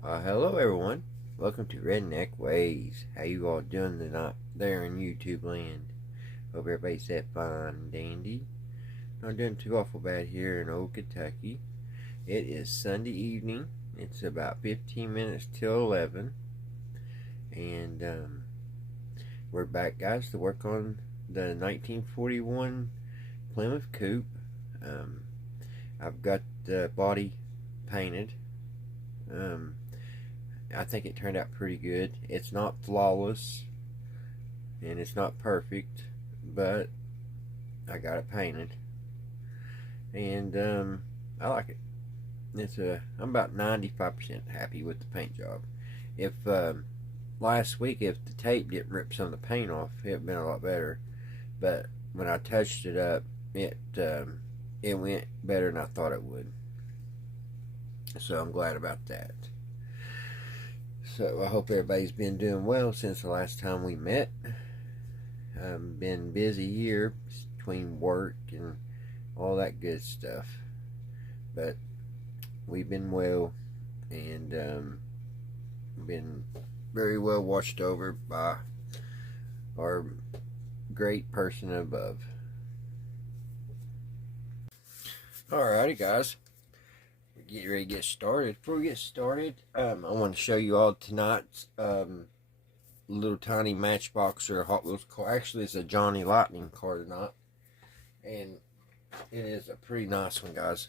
Hello everyone. Welcome to Redneck Ways. How you all doing tonight there in YouTube land? Hope everybody's that fine and dandy. Not doing too awful bad here in old Kentucky. It is Sunday evening. It's about 15 minutes till 11. And we're back, guys, to work on the 1941 Plymouth coupe. I've got the body painted. I think it turned out pretty good. It's not flawless and it's not perfect, but I got it painted, and I like it. I'm about 95% happy with the paint job. If last week, if the tape didn't rip some of the paint off, it'd been a lot better. But when I touched it up, it went better than I thought it would. So I'm glad about that. So I hope everybody's been doing well since the last time we met. I've been busy here between work and all that good stuff, but we've been well and been very well watched over by our great person above. Alrighty, guys. Get ready to get started. Before we get started, I want to show you all tonight's little tiny Matchbox or Hot Wheels car. Actually, it's a Johnny Lightning car tonight, and it is a pretty nice one, guys.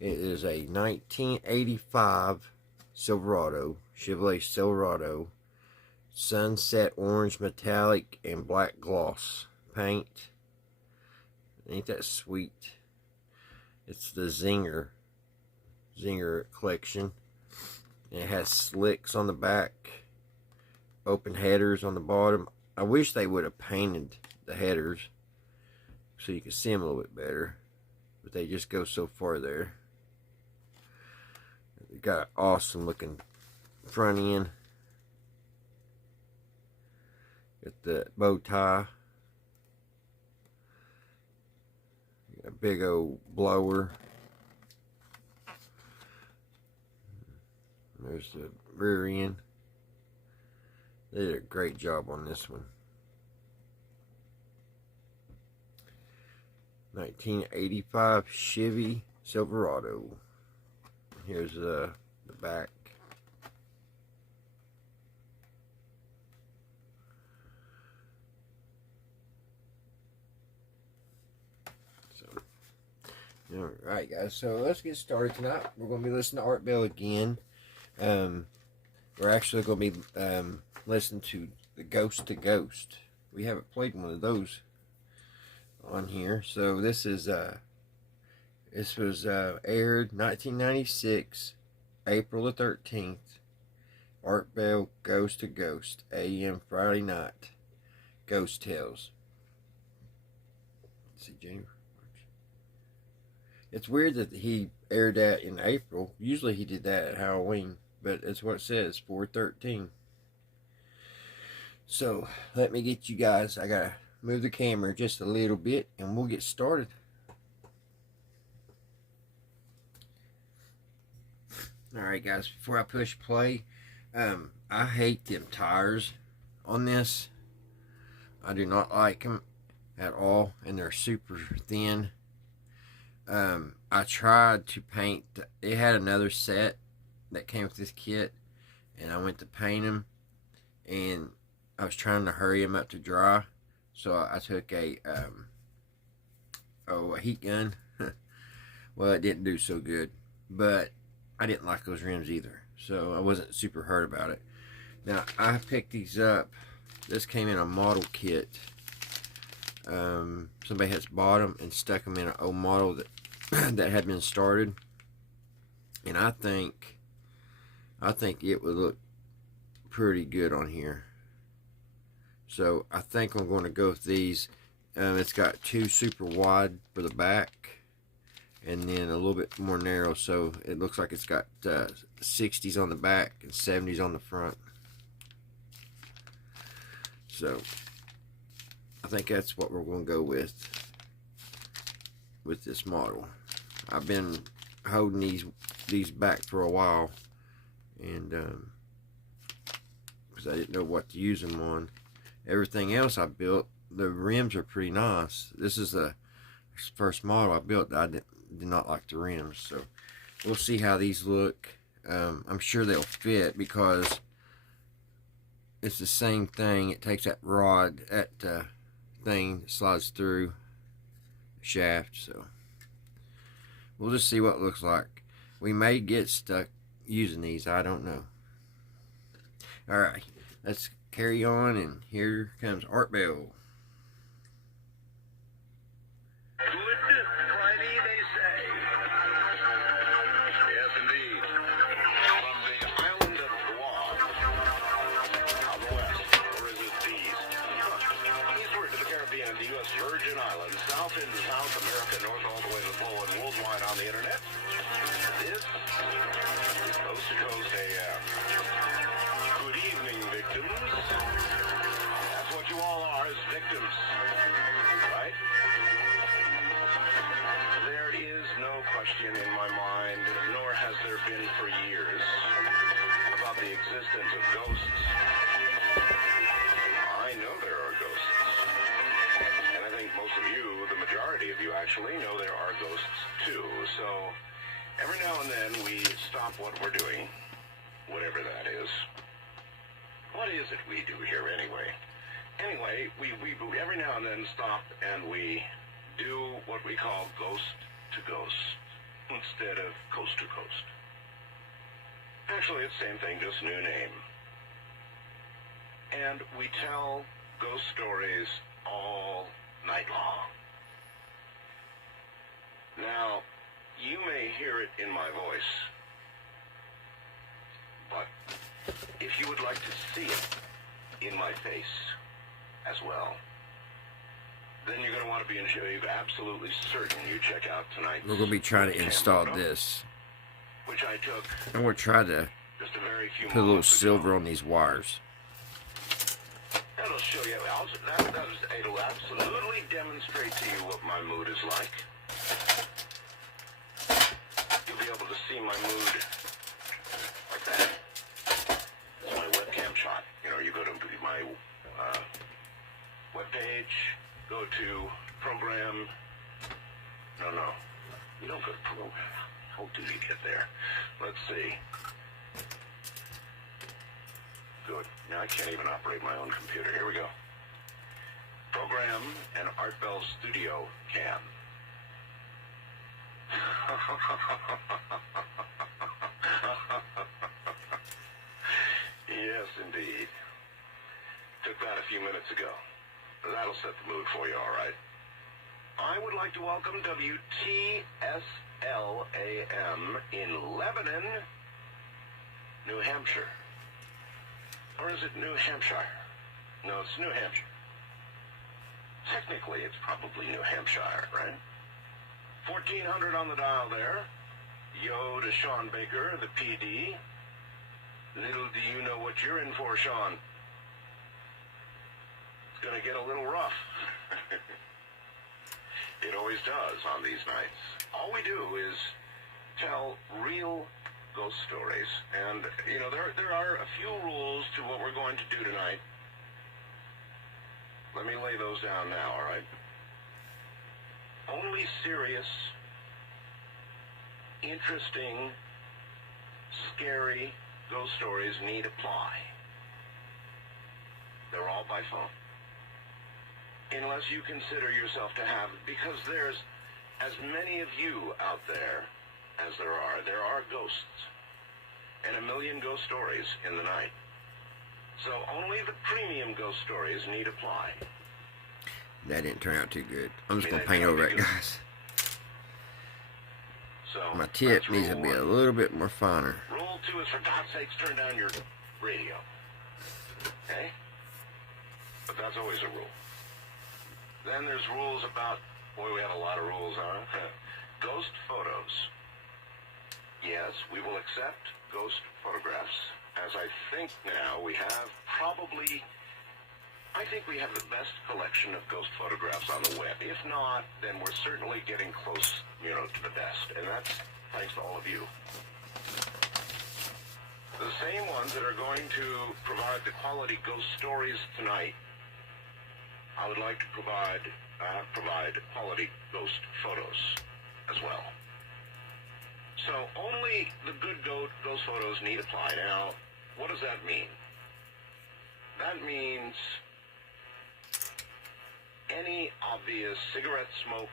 It is a 1985 Chevrolet Silverado, sunset orange metallic and black gloss paint. Ain't that sweet? It's the Zinger collection. And it has slicks on the back, open headers on the bottom. I wish they would have painted the headers so you could see them a little bit better, but they just go so far there. They got an awesome looking front end. Got the bow tie, got a big old blower. There's the rear end. They did a great job on this one. 1985 Chevy Silverado. Here's the back. So, alright, guys. So let's get started tonight. We're going to be listening to Art Bell again. We're actually going to be listening to the Ghost to Ghost. We haven't played one of those on here. So this was aired 1996, April the 13th. Art Bell Ghost to Ghost, AM Friday night. Ghost Tales. Let's see, January. It's weird that he aired that in April. Usually he did that at Halloween, but it's what it says, 4/13. So let me get you guys. I gotta move the camera just a little bit, and we'll get started. All right, guys. Before I push play, I hate them tires on this. I do not like them at all, and they're super thin. I tried to paint. It had another set that came with this kit, and I went to paint them, and I was trying to hurry them up to dry, so I took a heat gun. Well, it didn't do so good, but I didn't like those rims either, so I wasn't super hurt about it. Now, I picked these up. This came in a model kit. Somebody has bought them and stuck them in an old model that that had been started, and I think it would look pretty good on here. So I think I'm going to go with these. It's got two super wide for the back, and then a little bit more narrow, so it looks like it's got 60s on the back and 70s on the front. So I think that's what we're going to go with this model. I've been holding these back for a while, and because I didn't know what to use them on. Everything else I built, the rims are pretty nice. This is the first model I built that I did not like the rims, so we'll see how these look. I'm sure they'll fit because it's the same thing. It takes that rod, that thing that slides through the shaft, so we'll just see what it looks like. We may get stuck using these, I don't know. Alright, let's carry on, and here comes Art Bell. Virgin Islands, south into South America, north all the way to the pole, and worldwide on the internet. This is Coast to Coast AM. Good evening, victims. That's what you all are, is victims. Right? There is no question in my mind, nor has there been for years, about the existence of ghosts. I know there are ghosts. Most of you, the majority of you actually, know there are ghosts too. So every now and then we stop what we're doing, whatever that is. What is it we do here anyway? Anyway, we every now and then stop and we do what we call ghost to ghost instead of coast to coast. Actually, it's the same thing, just new name. And we tell ghost stories all night long. Now, you may hear it in my voice, but if you would like to see it in my face as well, then you're going to want to be absolutely certain you check out tonight. We're going to be trying to install this. Which I took. I'm going to try to put a little silver on these wires. That'll show you. It'll absolutely demonstrate to you what my mood is like. You'll be able to see my mood like that. It's my webcam shot. You know, you go to my webpage, go to program. No. You don't go to program. How do you get there? Let's see. Good. Now I can't even operate my own computer. Here we go. Program and Art Bell Studio Cam. Yes, indeed. Took that a few minutes ago. That'll set the mood for you, all right. I would like to welcome WTSLAM in Lebanon, New Hampshire. Or is it New Hampshire? No, it's New Hampshire. Technically, it's probably New Hampshire, right? 1400 on the dial there. Yo to Sean Baker, the PD. Little do you know what you're in for, Sean. It's going to get a little rough. It always does on these nights. All we do is tell real ghost stories, and you know there are a few rules to what we're going to do tonight. Let me lay those down now, all right? Only serious, interesting, scary ghost stories need apply. They're all by phone. Unless you consider yourself to have, because there's as many of you out there as there are ghosts, and a million ghost stories in the night. So only the premium ghost stories need apply. That didn't turn out too good. I'm just going to paint over it, guys. So my tip needs to be a little bit more finer. Rule 2 is, for God's sakes, turn down your radio. Okay? But that's always a rule. Then there's rules about, boy, we have a lot of rules, huh? Ghost photos. Yes, we will accept ghost photographs, as I think now we have probably, I think we have the best collection of ghost photographs on the web. If not, then we're certainly getting close, to the best. And that's thanks to all of you. The same ones that are going to provide the quality ghost stories tonight, I would like to provide quality ghost photos as well. So only the good ghost photos need apply. Now, what does that mean? That means any obvious cigarette smoke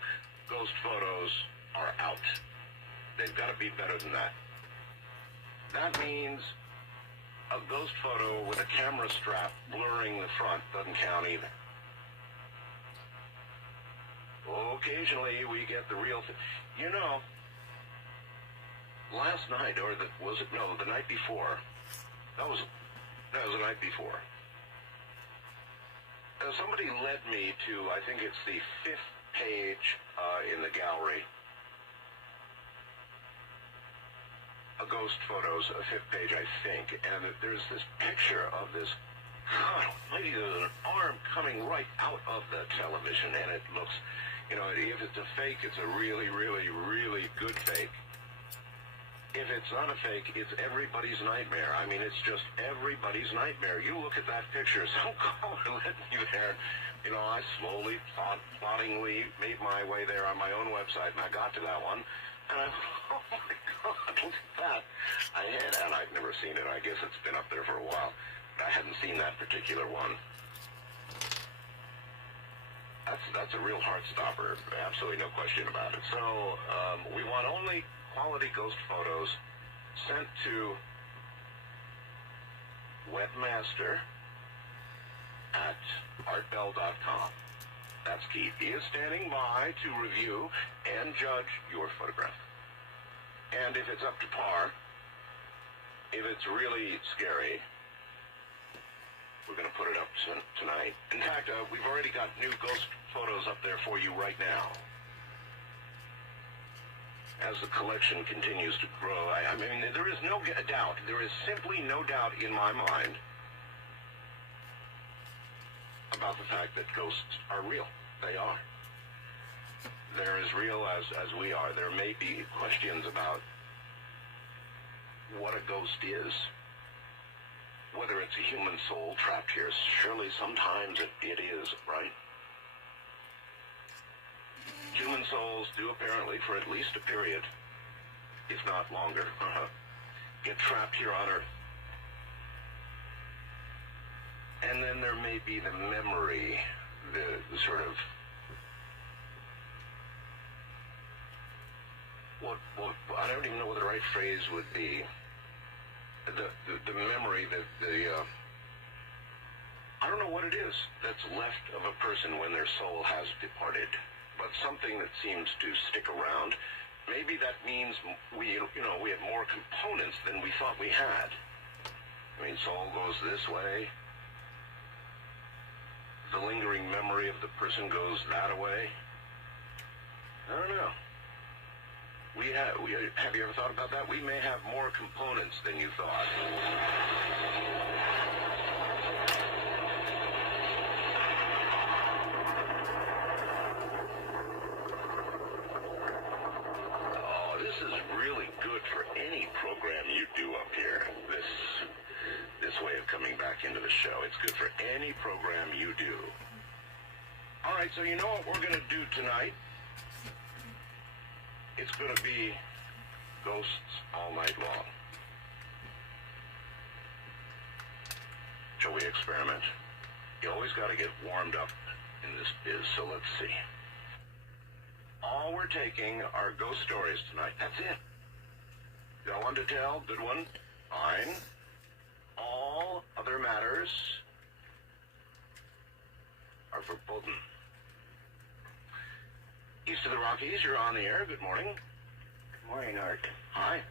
ghost photos are out. They've got to be better than that. That means a ghost photo with a camera strap blurring the front doesn't count either. Occasionally we get the real thing. You know, last night, or the night before, that was the night before. Somebody led me to, I think it's the 5th page in the gallery. A ghost photos, a 5th page, I think, and there's this picture of this, lady with an arm coming right out of the television, and it looks, you know, if it's a fake, it's a really, really, really good fake. If it's not a fake, it's everybody's nightmare. I mean, it's just everybody's nightmare. You look at that picture, some caller led me there. You know, I slowly, ploddingly made my way there on my own website, and I got to that one. And I thought, oh my God, look at that. And I've never seen it. I guess it's been up there for a while. But I hadn't seen that particular one. That's a real heart stopper. Absolutely no question about it. So we want only quality ghost photos sent to webmaster@artbell.com. That's Keith. He is standing by to review and judge your photograph. And if it's up to par, if it's really scary, we're going to put it up tonight. In fact, we've already got new ghost photos up there for you right now. As the collection continues to grow, I mean, there is no doubt, there is simply no doubt in my mind about the fact that ghosts are real. They are. They're as real as we are. There may be questions about what a ghost is, whether it's a human soul trapped here. Surely sometimes it is, right? Human souls do apparently, for at least a period, if not longer, get trapped here on Earth. And then there may be the memory, the sort of, what I don't even know what the right phrase would be. The memory, I don't know what it is that's left of a person when their soul has departed, but something that seems to stick around. Maybe that means we have more components than we thought we had. I mean, soul goes this way. The lingering memory of the person goes that way. I don't know. Have you ever thought about that? We may have more components than you thought. Oh, this is really good for any program you do up here. This way of coming back into the show. It's good for any program you do. All right, so you know what we're going to do tonight? It's going to be ghosts all night long. Shall we experiment? You always got to get warmed up in this biz, so let's see. All we're taking are ghost stories tonight. That's it. Got one to tell? Good one? Fine. All other matters are verboten. East of the Rockies, you're on the air. Good morning. Good morning, Art. Hi.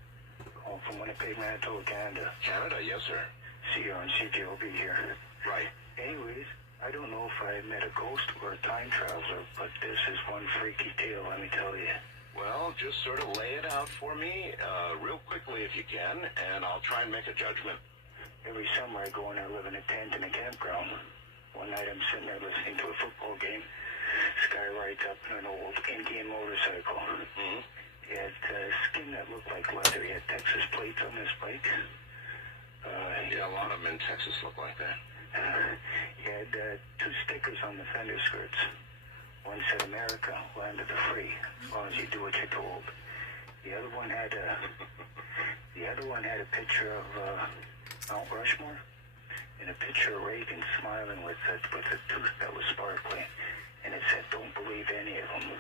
Calling from Winnipeg, Manitoba, Canada. Canada, yes, sir. CR and CJOB here. Right. Anyways, I don't know if I met a ghost or a time traveler, but this is one freaky tale, let me tell you. Well, just sort of lay it out for me real quickly if you can, and I'll try and make a judgment. Every summer I go and I live in a tent in a campground. One night I'm sitting there listening to a football game. This guy rides up in an old Indian motorcycle. Mm-hmm. He had skin that looked like leather. He had Texas plates on his bike. Yeah, a lot of them in Texas look like that. He had 2 stickers on the fender skirts. One said America, land of the free, as long as you do what you're told. The other one had a picture of Mount Rushmore and a picture of Reagan smiling with a tooth that was sparkling, and it said, "Don't believe any of them."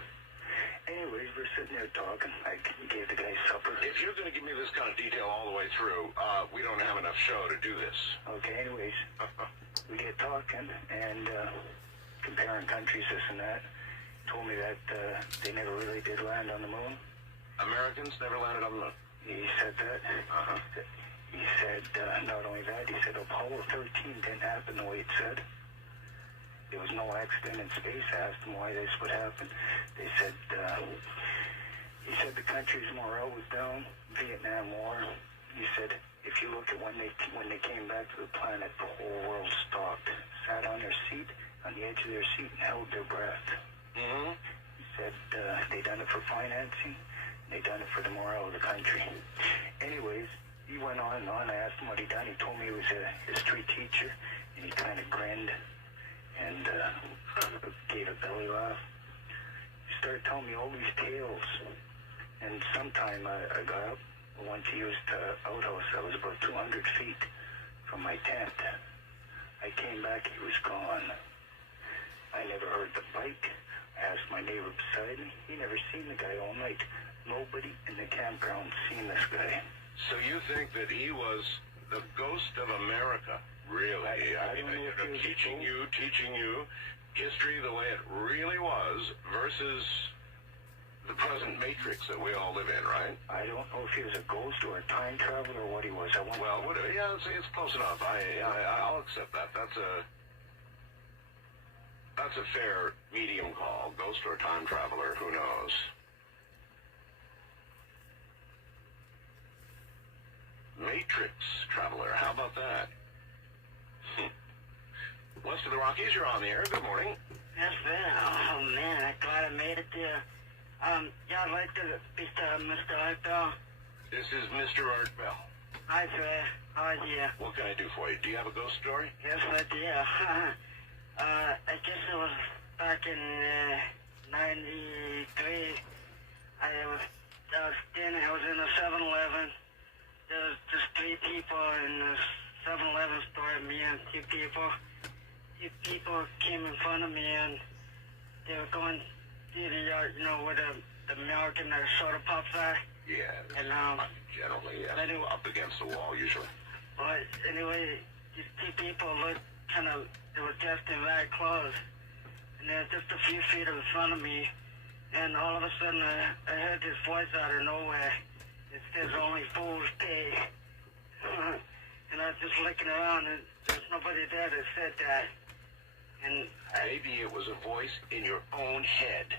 Anyways, we're sitting there talking. I gave the guy supper. If you're going to give me this kind of detail all the way through, we don't have enough show to do this. Okay, anyways, we get talking and comparing countries, this and that. Told me that they never really did land on the moon. Americans never landed on the moon. He said that. He said not only that, he said Apollo 13 didn't happen the way it said. There was no accident in space. I asked him why this would happen. They said, he said the country's morale was down, Vietnam War. He said, if you look at when they came back to the planet, the whole world stopped, sat on their seat, on the edge of their seat, and held their breath. Mm-hmm. He said they done it for financing, they done it for the morale of the country. Anyways, he went on and on. I asked him what he done. He told me he was a history teacher, and he kind of grinned and gave a belly laugh. He started telling me all these tales. And sometime I got up, I went to use the outhouse that was about 200 feet from my tent. I came back, he was gone. I never heard the bike. I asked my neighbor beside me. He never seen the guy all night. Nobody in the campground seen this guy. So you think that he was the ghost of America? Really? I don't know if he was teaching you history the way it really was versus the present matrix that we all live in, right? I don't know if he was a ghost or a time traveler or what he was. Yeah, it's close enough. I'll accept that. That's a fair medium call. Ghost or time traveler, who knows? Matrix traveler, how about that? West of the Rockies, you're on the air. Good morning. Yes, man. Oh, man, I'm glad I made it there. Yeah, I'd like to speak to Mr. Artbell. This is Mr. Art Bell. Hi, sir. How are you? What can I do for you? Do you have a ghost story? Yes, I do. I guess it was back in 93. I was in a 7-Eleven. There was just 3 people in the 7-Eleven store, me and 2 people. 2 people came in front of me and they were going through the yard, where the milk and the soda pops are. Yeah. And, generally, yeah. Anyway, up against the wall, usually. But anyway, these 2 people looked they were dressed in rag clothes. And they're just a few feet in front of me. And all of a sudden, I heard this voice out of nowhere. It says, "Only fools pay." And I was just looking around, and there's nobody there that said that. And maybe it was a voice in your own head.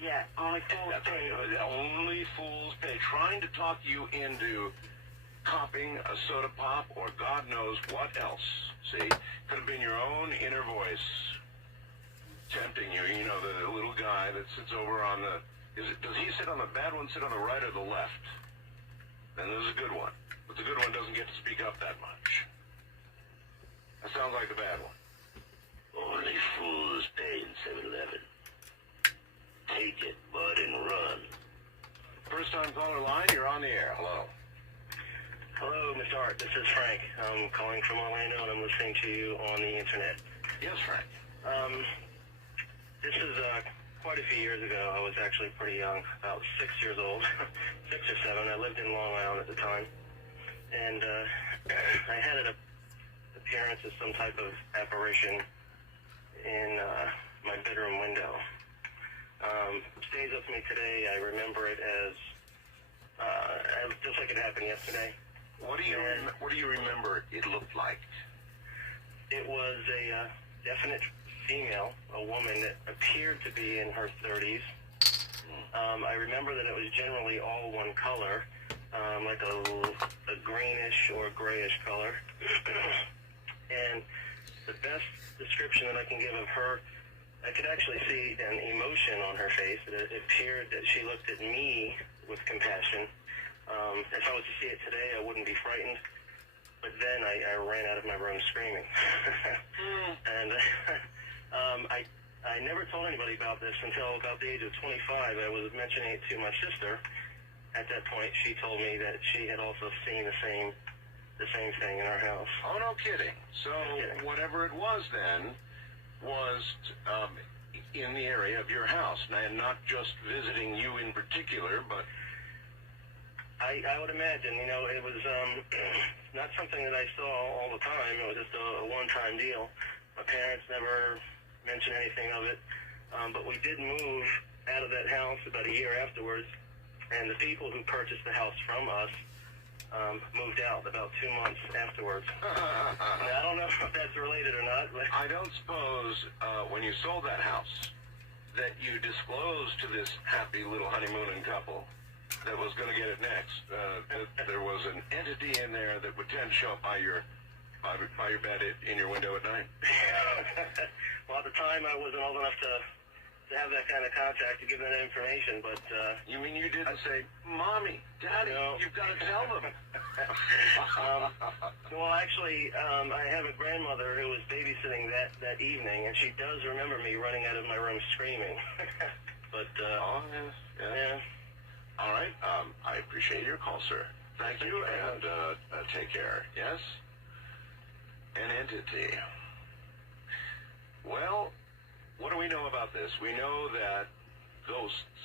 Yeah, only fools pay. Only fools pay. Trying to talk you into copping a soda pop or God knows what else. See? Could have been your own inner voice tempting you. The little guy that sits over on the... Does he sit on the bad one, sit on the right or the left? Then there's a good one. But the good one doesn't get to speak up that much. That sounds like the bad one. Only fools pay in 7-Eleven. Take it, bud, and run. First time caller line, you're on the air. Hello. Hello, Mr. Art. This is Frank. I'm calling from Orlando, and I'm listening to you on the internet. Yes, Frank. This is quite a few years ago. I was actually pretty young, about 6 years old, 6 or 7. I lived in Long Island at the time, and I had an appearance of some type of apparition in my bedroom window. Stays with me today. I remember it as just like it happened yesterday. What do you remember it looked like? It was a definite female, a woman that appeared to be in her 30s. I remember that it was generally all one color, like a greenish or grayish color. And the best description that I can give of her, I could actually see an emotion on her face. It appeared that she looked at me with compassion. If I was to see it today, I wouldn't be frightened. but then I ran out of my room screaming. And I never told anybody about this until about the age of 25. I was mentioning it to my sister. At that point, she told me that she had also seen the same thing in our house. Oh, no kidding. So whatever it was then was in the area of your house, and not just visiting you in particular, but... I would imagine, it was not something that I saw all the time. It was just a one-time deal. My parents never mentioned anything of it, but we did move out of that house about a year afterwards, and the people who purchased the house from us moved out about 2 months afterwards. Now, I don't know if that's related or not, but... I don't suppose when you sold that house that you disclosed to this happy little honeymooning couple that was going to get it next, that there was an entity in there that would tend to show up by your bed in your window at night. Well, at the time, I wasn't old enough to have that kind of contact to give that information, but... You mean you didn't say, Mommy, Daddy, No. you've got to tell them? Well, actually, I have a grandmother who was babysitting that evening, and she does remember me running out of my room screaming. But, Oh, yes, yes. yeah. All right. I appreciate your call, sir. Thank you, and take care. Yes? An entity. Well, what do we know about this? We know that ghosts,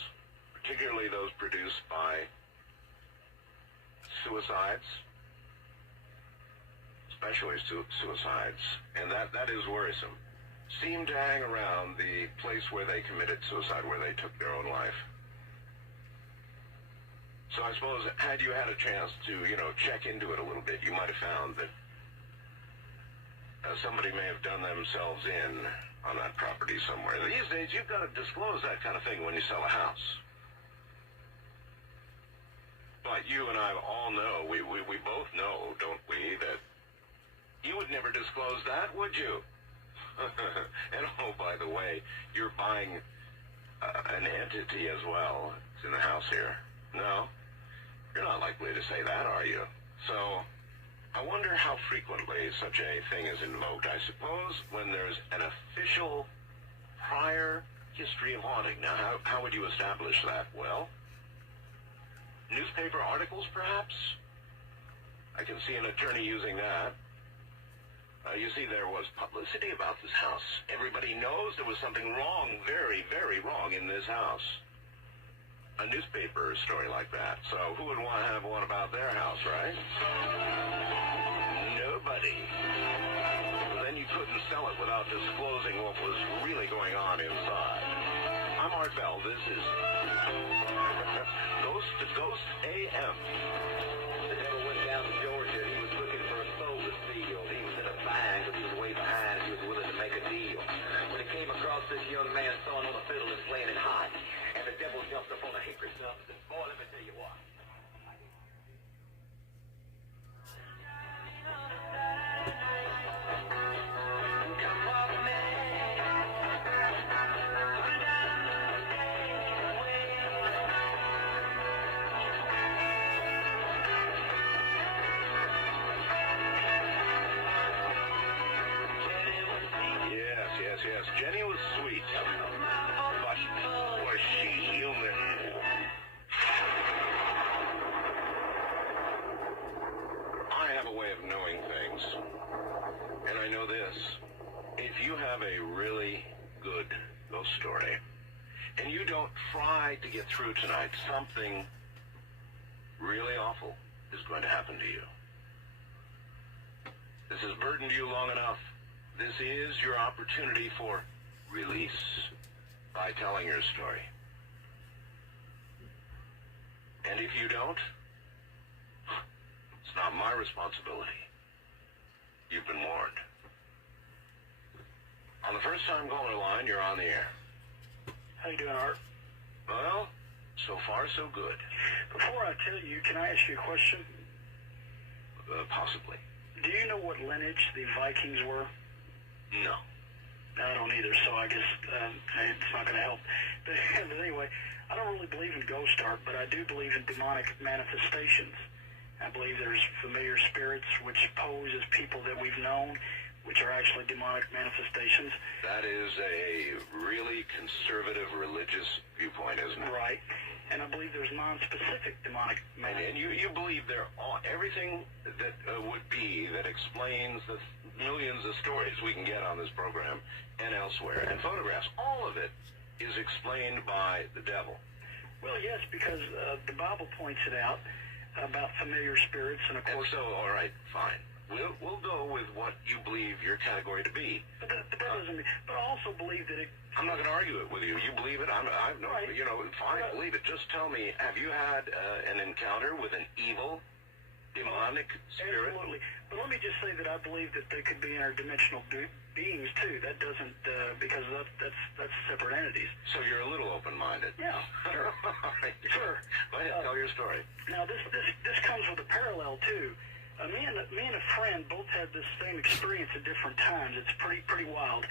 particularly those produced by suicides, especially suicides, and that is worrisome, seem to hang around the place where they committed suicide, where they took their own life. So I suppose, had you had a chance to, check into it a little bit, you might have found that somebody may have done themselves in on that property somewhere. These days, you've got to disclose that kind of thing when you sell a house. But you and I all know, we both know, don't we, that you would never disclose that, would you? And oh, by the way, you're buying an entity as well. It's in the house here. No? You're not likely to say that, are you? So, I wonder how frequently such a thing is invoked. I suppose when there's an official prior history of haunting. Now, how would you establish that? Well, newspaper articles, perhaps? I can see an attorney using that. You see, there was publicity about this house. Everybody knows there was something wrong, very, very wrong in this house. A newspaper story like that. So who would want to have one about their house, right? Nobody. Then you couldn't sell it without disclosing what was really going on inside. I'm Art Bell. This is Ghost to Ghost AM. The devil went down to Georgia. He was looking for a soul to steal. He was in a bind because he was way behind and he was willing to make a deal. When he came across this young man sawing on a fiddle and playing it hot, and the devil jumped up on a hickory stump and said, boy, let me tell you what. Yes. Jenny was sweet. But was she human? I have a way of knowing things. And I know this. If you have a really good ghost story, and you don't try to get through tonight, something really awful is going to happen to you. This has burdened you long enough. This is your opportunity for release by telling your story. And if you don't, it's not my responsibility. You've been warned. On the first time caller line, you're on the air. How you doing, Art? Well, so far so good. Before I tell you, can I ask you a question? Possibly. Do you know what lineage the Vikings were? No. I don't either, so I guess it's not going to help. But anyway, I don't really believe in ghost art, but I do believe in demonic manifestations. I believe there's familiar spirits which pose as people that we've known, which are actually demonic manifestations. That is a really conservative religious viewpoint, isn't it? Right. And I believe there's non-specific demonic And you believe everything that would be that explains the millions of stories we can get on this program and elsewhere, and photographs, all of it is explained by the devil. Well, yes, because the Bible points it out about familiar spirits, and of course... And so, all right, fine. We'll go with what you believe your category to be. But that doesn't mean... But I also believe that it... I'm not going to argue it with you. You believe it. I've no... Right. You know, fine, believe it. Just tell me, have you had an encounter with an evil, demonic spirit? Absolutely. But let me just say that I believe that they could be interdimensional beings, too. That doesn't... because that's separate entities. So you're a little open-minded. Yeah. Sure. Sure. Go ahead, tell your story. Now, this comes with a parallel, too. Me and a friend both had this same experience at different times. It's pretty wild.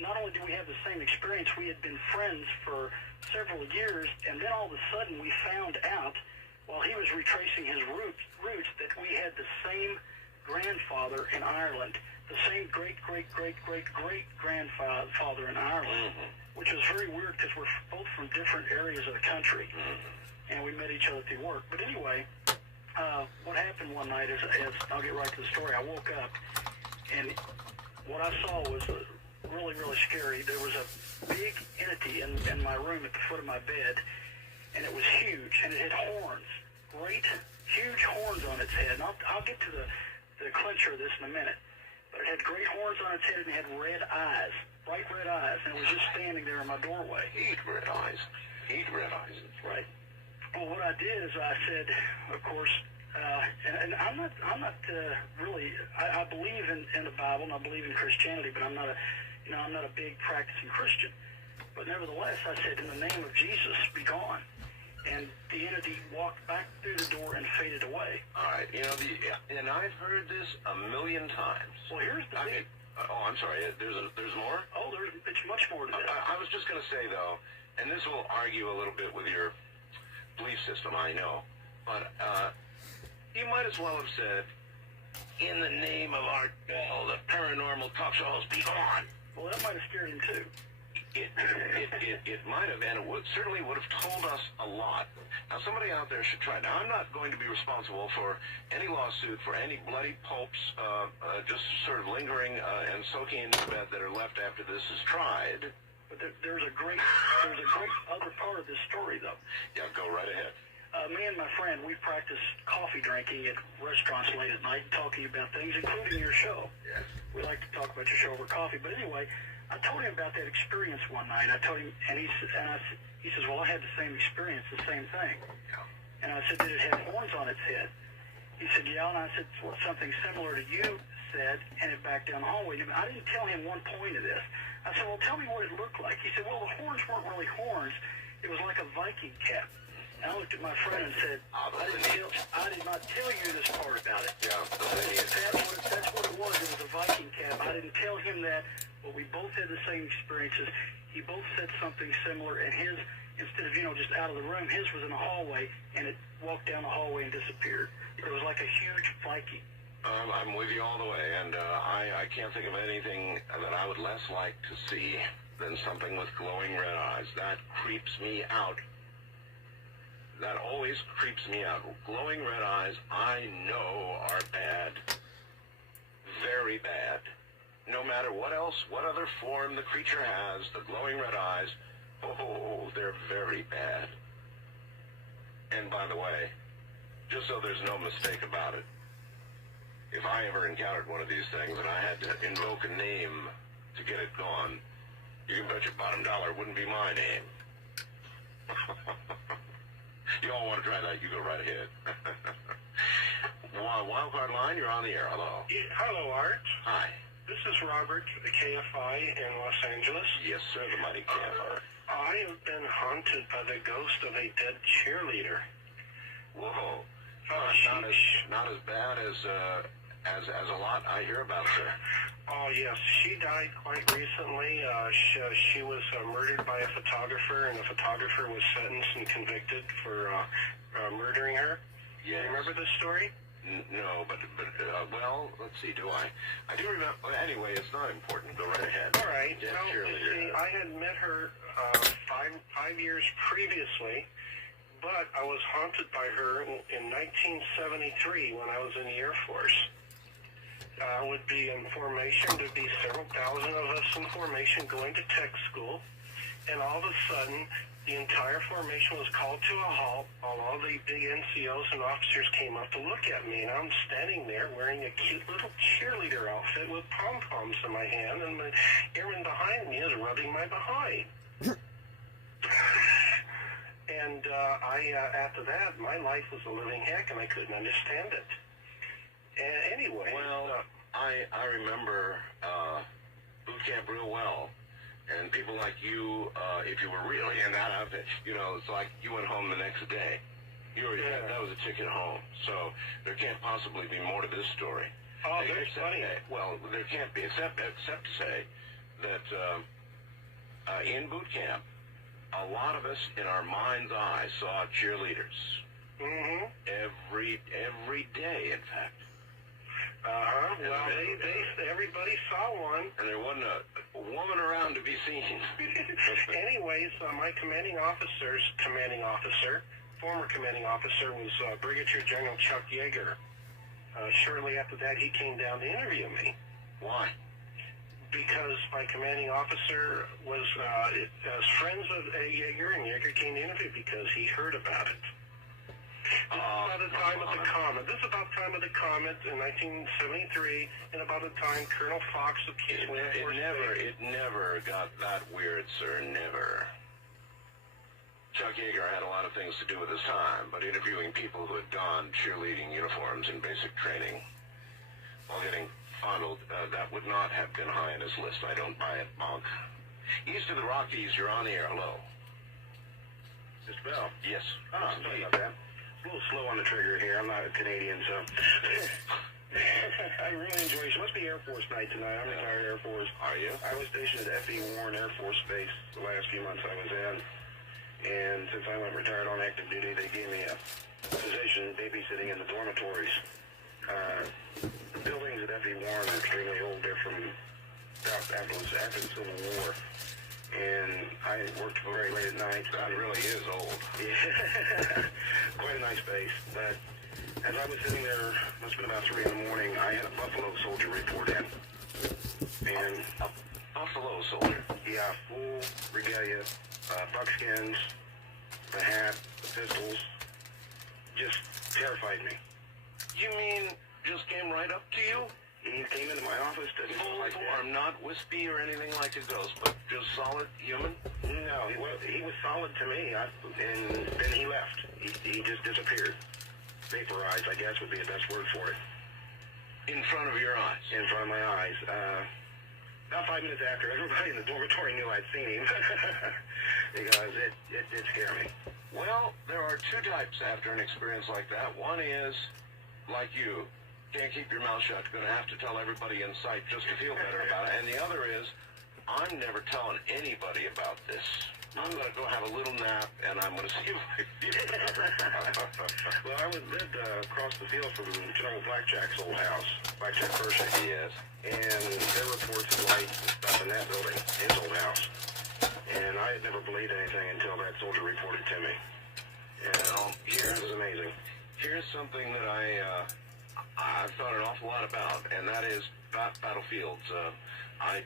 Not only do we have the same experience, we had been friends for several years, and then all of a sudden we found out, while he was retracing his roots that we had the same grandfather in Ireland, the same great-great-great-great-grandfather in Ireland, which was very weird because we're both from different areas of the country, and we met each other through work. But anyway... what happened one night is, I'll get right to the story. I woke up, and what I saw was really, really scary. There was a big entity in my room at the foot of my bed, and it was huge, and it had horns, great, huge horns on its head. And I'll get to the clincher of this in a minute. But it had great horns on its head, and it had red eyes, bright red eyes, and it was just standing there in my doorway. Eat red eyes. Eat red eyes. Right. Well, what I did is I said, of course, and I'm not really. I believe in the Bible and I believe in Christianity, but I'm not a big practicing Christian. But nevertheless, I said, in the name of Jesus, be gone. And the entity walked back through the door and faded away. All right, and I've heard this a million times. Well, here's the thing. I'm sorry. There's more. Oh, it's much more to that. I was just going to say though, and this will argue a little bit with your belief system, I know, but you might as well have said, in the name of our the paranormal talk shows, be gone. Well, that might have scared him too. It might have, and it certainly would have told us a lot. Now, somebody out there should try. Now, I'm not going to be responsible for any lawsuit for any bloody pulps just sort of lingering and soaking into the bed that are left after this is tried. But there's a great other part of this story, though. Yeah, go right ahead. Me and my friend, we practice coffee drinking at restaurants late at night, talking about things, including your show. Yes. We like to talk about your show over coffee. But anyway, I told him about that experience one night. I told him, and he says, well, I had the same experience, the same thing. Yeah. And I said, did it have horns on its head? He said, yeah. And I said, well, something similar to you said, and it back down the hallway. I didn't tell him one point of this. I said, well, tell me what it looked like. He said, well, the horns weren't really horns. It was like a Viking cap. And I looked at my friend and said, I did not tell you this part about it. Yeah, That's what it was. It was a Viking cap. I didn't tell him that, but we both had the same experiences. He both said something similar, and his, instead of, just out of the room, his was in the hallway, and it walked down the hallway and disappeared. It was like a huge Viking. I'm with you all the way, and I can't think of anything that I would less like to see than something with glowing red eyes. That creeps me out. That always creeps me out. Glowing red eyes, I know, are bad. Very bad. No matter what else, what other form the creature has, the glowing red eyes, oh, they're very bad. And by the way, just so there's no mistake about it, if I ever encountered one of these things and I had to invoke a name to get it gone, you can bet your bottom dollar it wouldn't be my name. You all want to try that, you go right ahead. Wildcard Line, you're on the air. Hello. Hello, Art. Hi. This is Robert, the KFI in Los Angeles. Yes, sir, the mighty KFI. I have been haunted by the ghost of a dead cheerleader. Whoa. She- Not as bad as a lot I hear about, sir. Oh, yes. She died quite recently. She was murdered by a photographer, and the photographer was sentenced and convicted for murdering her. Yes. Remember this story? No, but well, let's see. Do I? I do remember. Well, anyway, it's not important. Go right ahead. All right. Dead Well, you cheerleader. see, I had met her five years previously, but I was haunted by her in 1973 when I was in the Air Force. Would be in formation. There'd be several thousand of us in formation going to tech school, and all of a sudden, the entire formation was called to a halt. All the big NCOs and officers came up to look at me, and I'm standing there wearing a cute little cheerleader outfit with pom-poms in my hand, and the airman behind me is rubbing my behind. And after that, my life was a living heck, and I couldn't understand it. Anyway. Well, I remember boot camp real well. And people like you, if you were really in that outfit, you know, it's like you went home the next day. You already had, that was a ticket home. So there can't possibly be more to this story. Oh, there's plenty. Well, there can't be, except to say that in boot camp, a lot of us in our mind's eye saw cheerleaders. Mm-hmm. Every day, in fact. Well, everybody saw one. And there wasn't a woman around to be seen. Anyways, my former commanding officer was Brigadier General Chuck Yeager. Shortly after that, he came down to interview me. Why? Because my commanding officer was friends of Yeager, and Yeager came to interview because he heard about it. This is about the time of the comet. This is about the time of the comet in 1973, and about the time Colonel Fox of Keith went Air Force Base. It never got that weird, sir. Never. Chuck Yeager had a lot of things to do with his time, but interviewing people who had donned cheerleading uniforms in basic training while getting fondled, that would not have been high on his list. I don't buy it, Monk. East of the Rockies, you're on the air. Hello. Mr. Bell. Yes. Oh, sorry about that. A little slow on the trigger here. I'm not a Canadian, so I really enjoy it. It must be Air Force night tonight. I'm retired Air Force. Are you? I was stationed at F.E. Warren Air Force Base the last few months I was in. And since I went retired on active duty, they gave me a position babysitting in the dormitories. The buildings at F.E. Warren are extremely old. They're from after the Civil War. And I worked very late at night. That really is old. Yeah. Quite a nice base. But as I was sitting there, must have been about 3 in the morning, I had a Buffalo soldier report in. And A Buffalo soldier? yeah, full regalia, buckskins, the hat, the pistols, just terrified me. You mean just came right up to you? He came into my office, didn't Full like that. form, not wispy or anything like a ghost, but just solid human? No, he was solid to me, and then he left. He just disappeared. Vaporized, I guess, would be the best word for it. In front of your eyes? In front of my eyes. About 5 minutes after, everybody in the dormitory knew I'd seen him. Because it did scare me. Well, there are two types after an experience like that. One is, like you, can't keep your mouth shut, going to have to tell everybody in sight just to feel better about it. And the other is, I'm never telling anybody about this. I'm going to go have a little nap, and I'm going to see if I feel better. Well, I lived across the field from General Blackjack's old house, Blackjack Pershing. Yes. And there were reports of lights and stuff in that building, his old house. And I had never believed anything until that soldier reported to me. And it was amazing. Here's something that I've thought an awful lot about, and that is battlefields. I,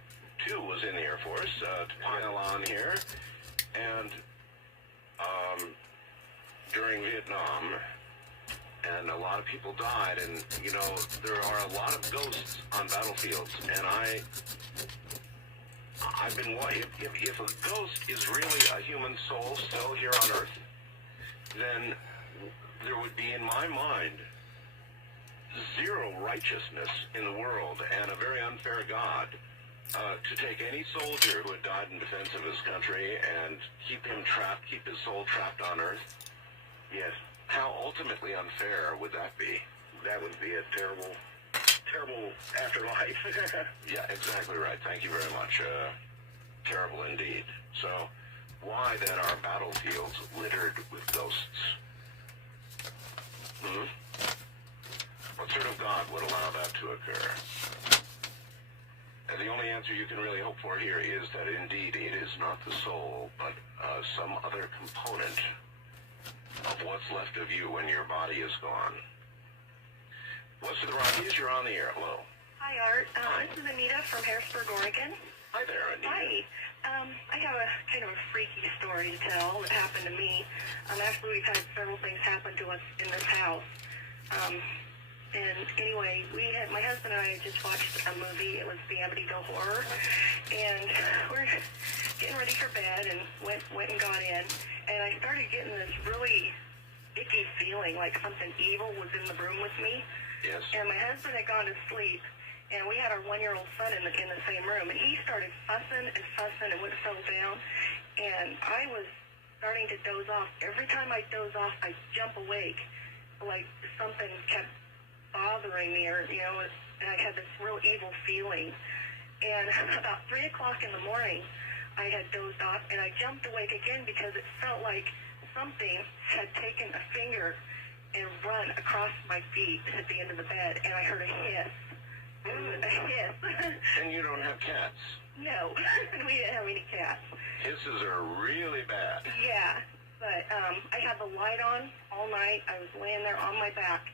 too, was in the Air Force, to pile on here, and during Vietnam, and a lot of people died, and, you know, there are a lot of ghosts on battlefields, and I've been, if a ghost is really a human soul still here on Earth, then there would be, in my mind, zero righteousness in the world and a very unfair God to take any soldier who had died in defense of his country and keep him trapped, keep his soul trapped on Earth. Yes. How ultimately unfair would that be? That would be a terrible, terrible afterlife. Yeah, exactly right. Thank you very much. Terrible indeed. So, why then are battlefields littered with ghosts? Hmm? to occur. And the only answer you can really hope for here is that indeed it is not the soul, but some other component of what's left of you when your body is gone. What's to the Rockies? You're on the air. Hello. Hi, Art. This is Anita from Harrisburg, Oregon. Hi there, Anita. Hi. I have a kind of a freaky story to tell that happened to me. Actually, we've had several things happen to us in this house. And anyway, my husband and I just watched a movie. It was the Amityville Horror. And we're getting ready for bed and went and got in. And I started getting this really icky feeling like something evil was in the room with me. Yes. And my husband had gone to sleep, and we had our 1-year-old son in the same room, and he started fussing and wouldn't settle down, and I was starting to doze off. Every time I doze off, I'd jump awake, like something kept bothering me, or, and I had this real evil feeling. And about 3 o'clock in the morning, I had dozed off, and I jumped awake again because it felt like something had taken a finger and run across my feet at the end of the bed, and I heard a hiss. A hiss. And you don't have cats? No, we didn't have any cats. Hisses are really bad. Yeah, but I had the light on all night. I was laying there on my back,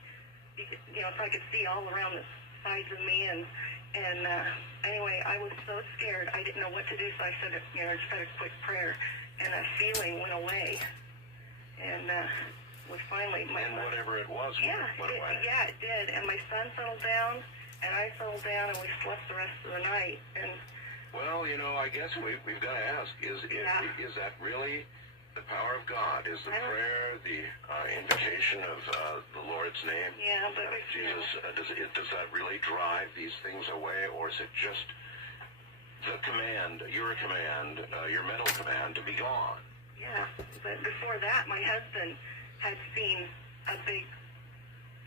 so I could see all around the sides of me, and anyway, I was so scared. I didn't know what to do, so I said, I just said a quick prayer, and that feeling went away. And was finally and whatever it was went away. Yeah, it did. And my son settled down, and I settled down, and we slept the rest of the night. And well, I guess we've got to ask: is that really the power of God? Is the prayer, the invocation of the Lord's name? Yeah, but Jesus, does that really drive these things away, or is it just the command, your mental command to be gone? Yeah, but before that, my husband had seen a big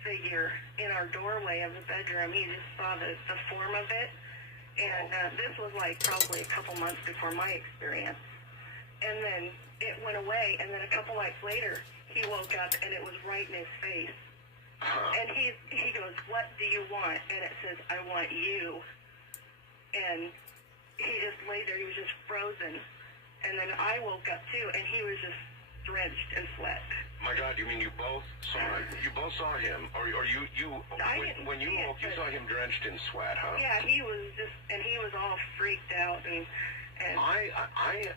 figure in our doorway of the bedroom. He just saw the form of it, and this was like probably a couple months before my experience. And then it went away, and then a couple nights later, he woke up, and it was right in his face. And he goes, "What do you want?" And it says, "I want you." And he just lay there. He was just frozen. And then I woke up too, and he was just drenched in sweat. My God, you mean you both saw him, or when you woke, you saw him drenched in sweat, huh? Yeah, he was all freaked out, and I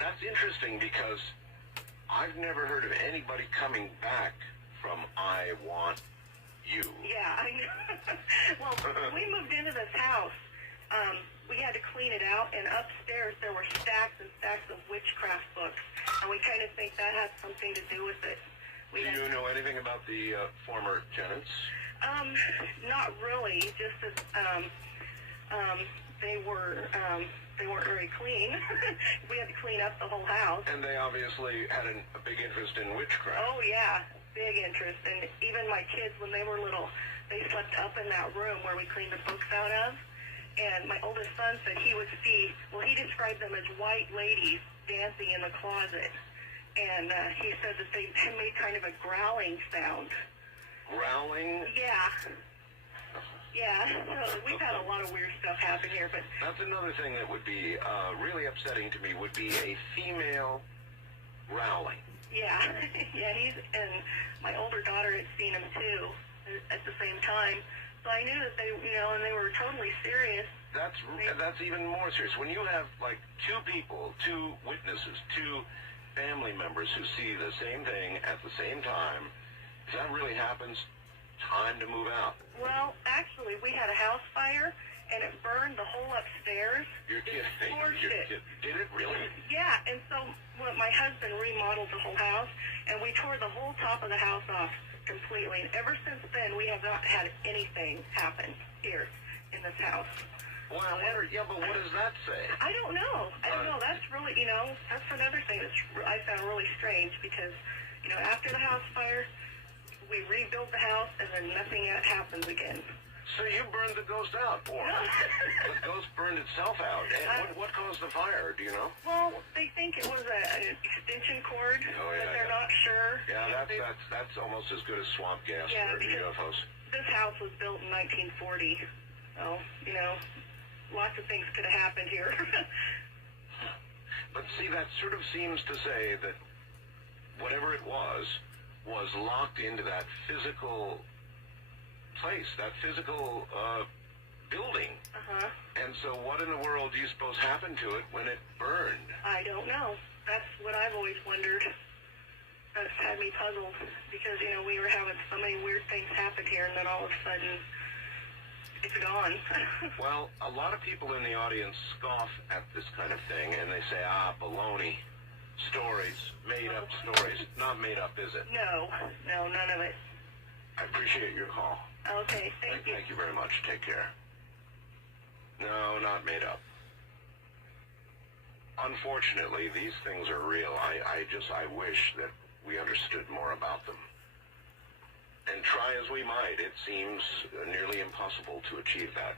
that's interesting because I've never heard of anybody coming back from "I want you." Yeah, I know. Well, we moved into this house. We had to clean it out, and upstairs there were stacks and stacks of witchcraft books, and we kind of think that has something to do with it. Do you know anything about the former tenants? Not really. Just that they weren't very clean. We had to clean up the whole house. And they obviously had a big interest in witchcraft. Oh yeah, big interest. And even my kids, when they were little, they slept up in that room where we cleaned the books out of. And my oldest son said he would see, he described them as white ladies dancing in the closet. And he said that they made kind of a growling sound. Growling? Yeah. Yeah, so we've had a lot of weird stuff happen here, but... That's another thing that would be really upsetting to me, would be a female growling. Yeah, yeah, and my older daughter had seen him too at the same time. So I knew that they, and they were totally serious. That's even more serious. When you have like two people, two witnesses, two family members who see the same thing at the same time, if that really happens, time to move out. Well, actually, we had a house fire, and it burned the whole upstairs. You're kidding. Did it really? Yeah, and so my husband remodeled the whole house, and we tore the whole top of the house off completely. And ever since then, we have not had anything happen here in this house. Well, but what does that say? I don't know. That's really, that's another thing that's I found really strange because, after the house fire, we rebuilt the house and then nothing happens again. So you burned the ghost out, or the ghost burned itself out. And what caused the fire? Do you know? Well, they think it was an extension cord, Oh, but yeah, they're yeah. not sure. Yeah, that's almost as good as swamp gas Yeah, for because UFOs. this house was built in 1940, so, you know, lots of things could have happened here. But see, that sort of seems to say that whatever it was locked into that physical place, that physical building. Uh-huh. And so what in the world do you suppose happened to it when it burned? I don't know. That's what I've always wondered. That's had me puzzled because, you know, we were having so many weird things happen here, and then all of a sudden, it's gone. Well, a lot of people in the audience scoff at this kind of thing, and they say, baloney. Stories, made-up stories. Not made up, is it? No, none of it. I appreciate your call. Okay, thank you. Thank you very much. Take care. No, not made up. Unfortunately, these things are real. I wish that we understood more about them. And try as we might, it seems nearly impossible to achieve that.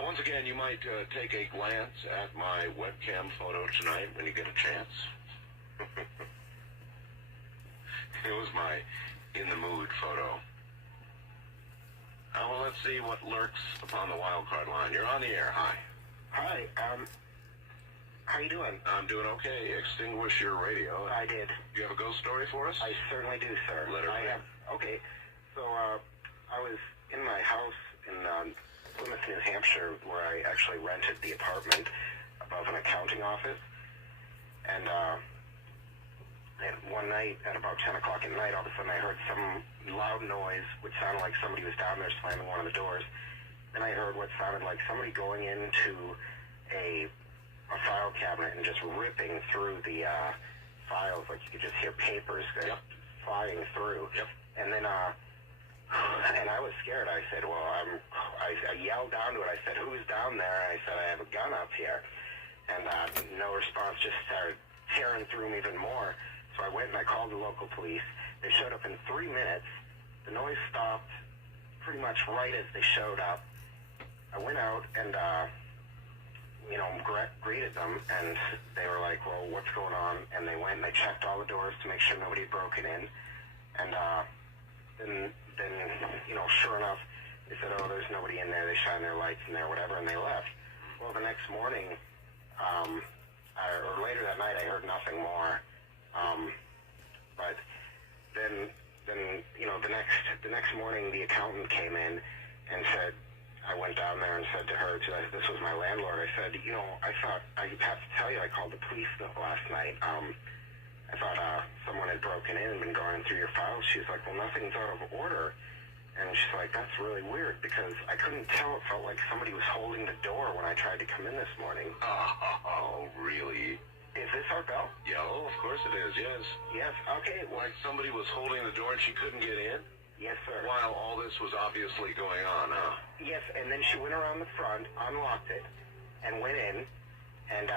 Once again, you might take a glance at my webcam photo tonight when you get a chance. It was my in the mood photo. Well, let's see what lurks upon the wild card line. You're on the air. Hi. Hi, how you doing? I'm doing okay. Extinguish your radio. I did. Do you have a ghost story for us? I certainly do, sir. Let her I rip. have. Okay, so I was in my house in Plymouth, New Hampshire, where I actually rented the apartment above an accounting office, and one night at about 10 o'clock at night, all of a sudden I heard some loud noise, which sounded like somebody was down there slamming one of the doors. Then I heard what sounded like somebody going into a file cabinet and just ripping through the files, like you could just hear papers flying through. Yep. And then, and I was scared. I said, well, I yelled down to it. I said, who's down there? And I said, I have a gun up here. And no response, just started tearing through me even more. So I went and I called the local police. They showed up in 3 minutes. The noise stopped pretty much right as they showed up. I went out and, greeted them, and they were like, well, what's going on? And they went and they checked all the doors to make sure nobody had broken in. And then sure enough, they said, oh, there's nobody in there. They shine their lights in there, whatever, and they left. Well, the next morning, or later that night, I heard nothing more. But then the next morning, the accountant came in and said, I went down there and said to her, this was my landlord, I said, I thought, I have to tell you, I called the police last night. I thought someone had broken in and been going through your files. She's like, well, nothing's out of order. And she's like, that's really weird, because I couldn't tell. It felt like somebody was holding the door when I tried to come in this morning. Oh, really? Is this our bell? Yeah, of course it is, yes. Yes, okay. Like somebody was holding the door and she couldn't get in? Yes, sir. While all this was obviously going on, huh? Yes, and then she went around the front, unlocked it, and went in, and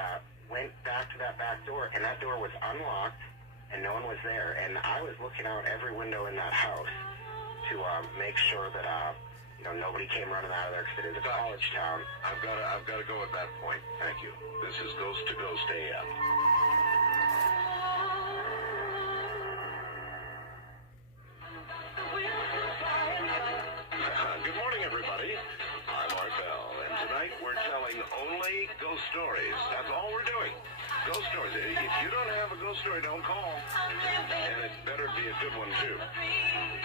went back to that back door, and that door was unlocked, and no one was there. And I was looking out every window in that house to make sure that nobody came running out of there, because it is a college town. I've got to go at that point. Thank you. This is Ghost to Ghost AM. Good morning, everybody. I'm Art Bell, and tonight we're telling only ghost stories. That's all we're doing. Ghost stories. If you don't have a ghost story, don't call. And it better be a good one, too.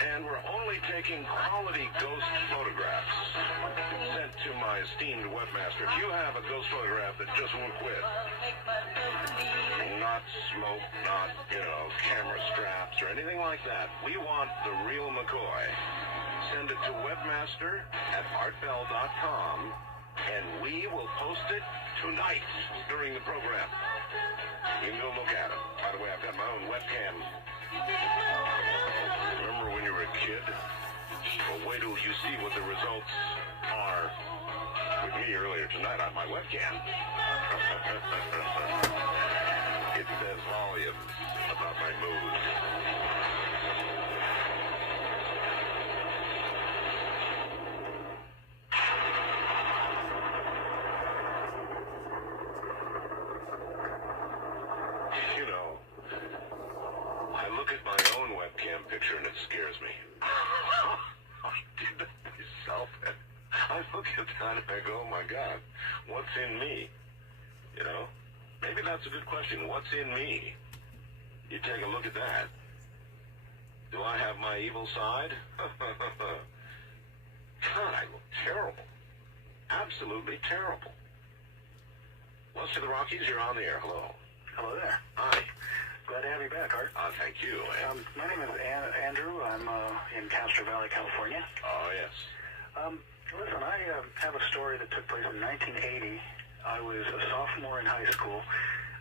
And we're only taking quality ghost photographs sent to my esteemed webmaster. If you have a ghost photograph that just won't quit, not smoke, not, camera straps or anything like that, we want the real McCoy. Send it to webmaster@artbell.com, and we will post it tonight during the program. You can go look at it. By the way, I've got my own webcam. Remember when you were a kid? Well, wait till you see what the results are with me earlier tonight on my webcam. It says volumes about my mood. picture and it scares me. I did that myself. And I look at that and I go, oh my God, what's in me? You know? Maybe that's a good question. What's in me? You take a look at that. Do I have my evil side? God, I look terrible. Absolutely terrible. West of the Rockies, you're on the air. Hello. Hello there. Hi. Glad to have you back, Art. Thank you. My name is Andrew. I'm in Castro Valley, California. Oh, yes. Listen, I have a story that took place in 1980. I was a sophomore in high school.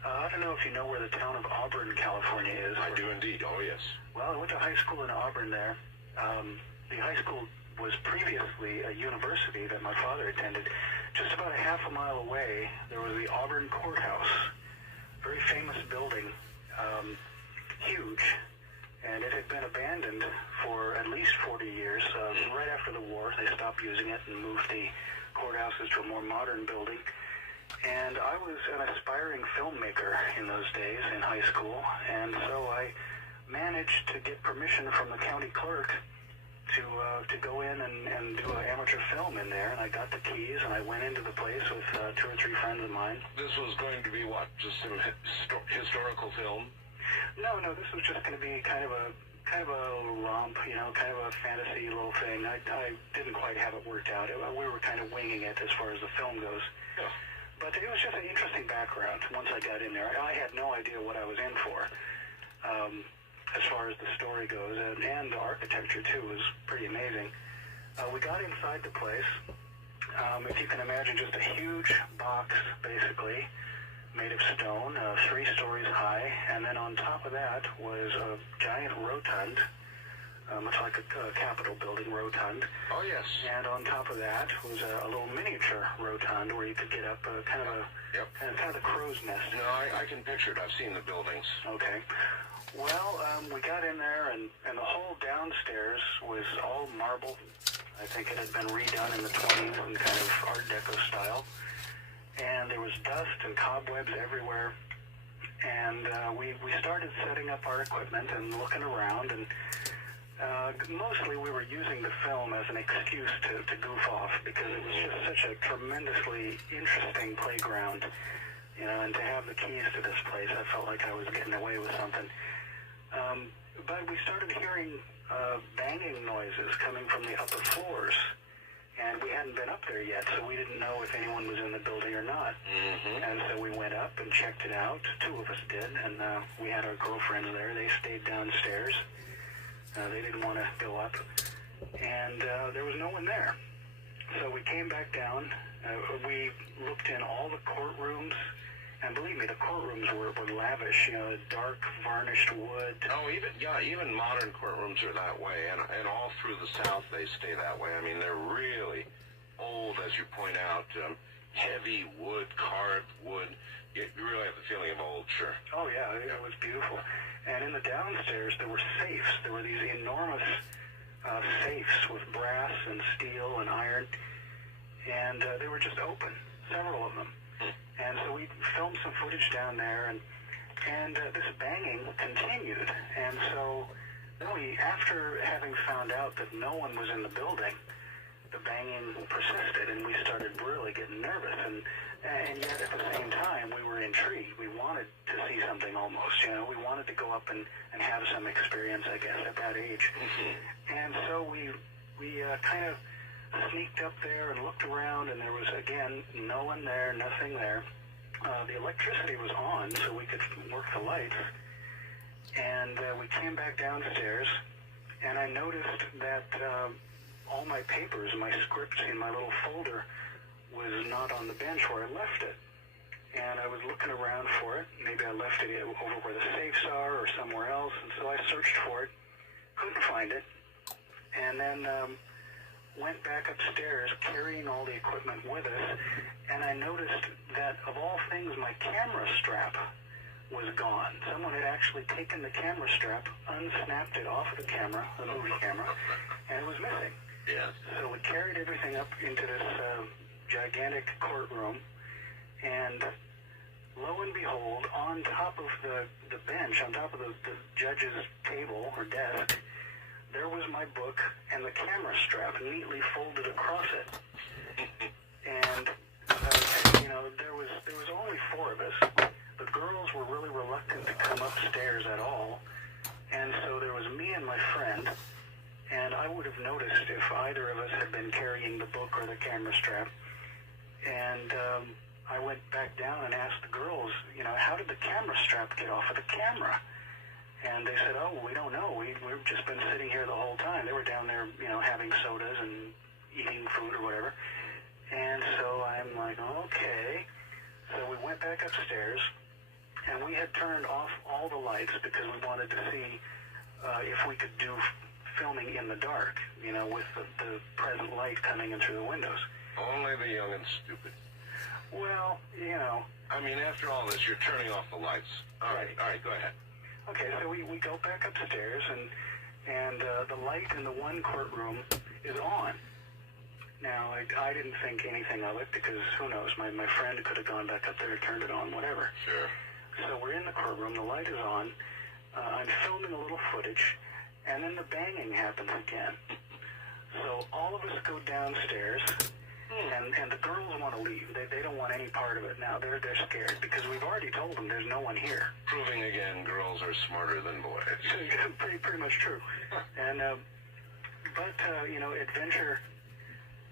I don't know if you know where the town of Auburn, California is. I do indeed. Oh, yes. Well, I went to high school in Auburn there. The high school was previously a university that my father attended. Just about a half a mile away, there was the Auburn Courthouse. Very famous building, huge. And it had been abandoned for at least 40 years. Right after the war, they stopped using it and moved the courthouses to a more modern building. And I was an aspiring filmmaker in those days in high school, and so I managed to get permission from the county clerk to go in and do an amateur film in there, and I got the keys, and I went into the place with 2 or 3 friends of mine. This was going to be what? Just some historical film? No, this was just going to be kind of a romp, you know, kind of a fantasy little thing. I didn't quite have it worked out. We were kind of winging it as far as the film goes. Yeah. But it was just an interesting background once I got in there. I had no idea what I was in for. As far as the story goes, and the architecture too was pretty amazing. We got inside the place. If you can imagine, just a huge box, basically, made of stone, 3 stories high, and then on top of that was a giant rotund, much like a Capitol building rotund. Oh, yes. And on top of that was a little miniature rotund where you could get up, kind of the crow's nest. No, I can picture it. I've seen the buildings. Okay. Well, we got in there, and the whole downstairs was all marble. I think it had been redone in the 20s in kind of Art Deco style. And there was dust and cobwebs everywhere. And we started setting up our equipment and looking around, and mostly we were using the film as an excuse to goof off, because it was just such a tremendously interesting playground. You know, and to have the keys to this place, I felt like I was getting away with something. But we started hearing banging noises coming from the upper floors, and we hadn't been up there yet, so we didn't know if anyone was in the building or not. Mm-hmm. And so we went up and checked it out. 2 of us did, and we had our girlfriends there. They stayed downstairs. They didn't want to go up, and there was no one there. So we came back down. We looked in all the courtrooms. And believe me, the courtrooms were lavish, you know, dark varnished wood. Oh, even modern courtrooms are that way, and all through the South they stay that way. I mean, they're really old, as you point out, heavy wood, carved wood. You really have the feeling of old, sure. Oh yeah, it was beautiful. And in the downstairs there were safes. There were these enormous safes with brass and steel and iron, and they were just open, several of them. And so we filmed some footage down there, and this banging continued. And so really, after having found out that no one was in the building, the banging persisted, and we started really getting nervous. And yet at the same time, we were intrigued. We wanted to see something almost, you know. We wanted to go up and have some experience, I guess, at that age. Mm-hmm. And so we kind of sneaked up there and looked around, and there was, again, no one there, nothing there. The electricity was on, so we could work the lights. And we came back downstairs, and I noticed that all my papers, my script in my little folder, was not on the bench where I left it. And I was looking around for it. Maybe I left it over where the safes are or somewhere else. And so I searched for it, couldn't find it, and then went back upstairs carrying all the equipment with us, and I noticed that of all things, my camera strap was gone. Someone had actually taken the camera strap, unsnapped it off of the camera, the movie camera, and it was missing. Yes. So we carried everything up into this gigantic courtroom, and lo and behold, on top of the bench, on top of the judge's table or desk, there was my book and the camera strap neatly folded across it. And, you know, there was only 4 of us. The girls were really reluctant to come upstairs at all. And so there was me and my friend. And I would have noticed if either of us had been carrying the book or the camera strap. And I went back down and asked the girls, you know, how did the camera strap get off of the camera? And they said, oh, we don't know. We've just been sitting here the whole time. They were down there, you know, having sodas and eating food or whatever. And so I'm like, okay. So we went back upstairs, and we had turned off all the lights because we wanted to see if we could do filming in the dark, you know, with the present light coming in through the windows. Only the young and stupid. Well, you know. I mean, after all this, you're turning off the lights. All right, go ahead. Okay, so we go back upstairs, and the light in the one courtroom is on. Now, I didn't think anything of it because, who knows, my friend could have gone back up there, turned it on, whatever. Sure. So we're in the courtroom, the light is on, I'm filming a little footage, and then the banging happens again. So all of us go downstairs, and the girls want to leave. They don't want any part of it now. They're scared because we've already told them there's no one here. Proving again, girls are smarter than boys. pretty much true. And but you know, adventure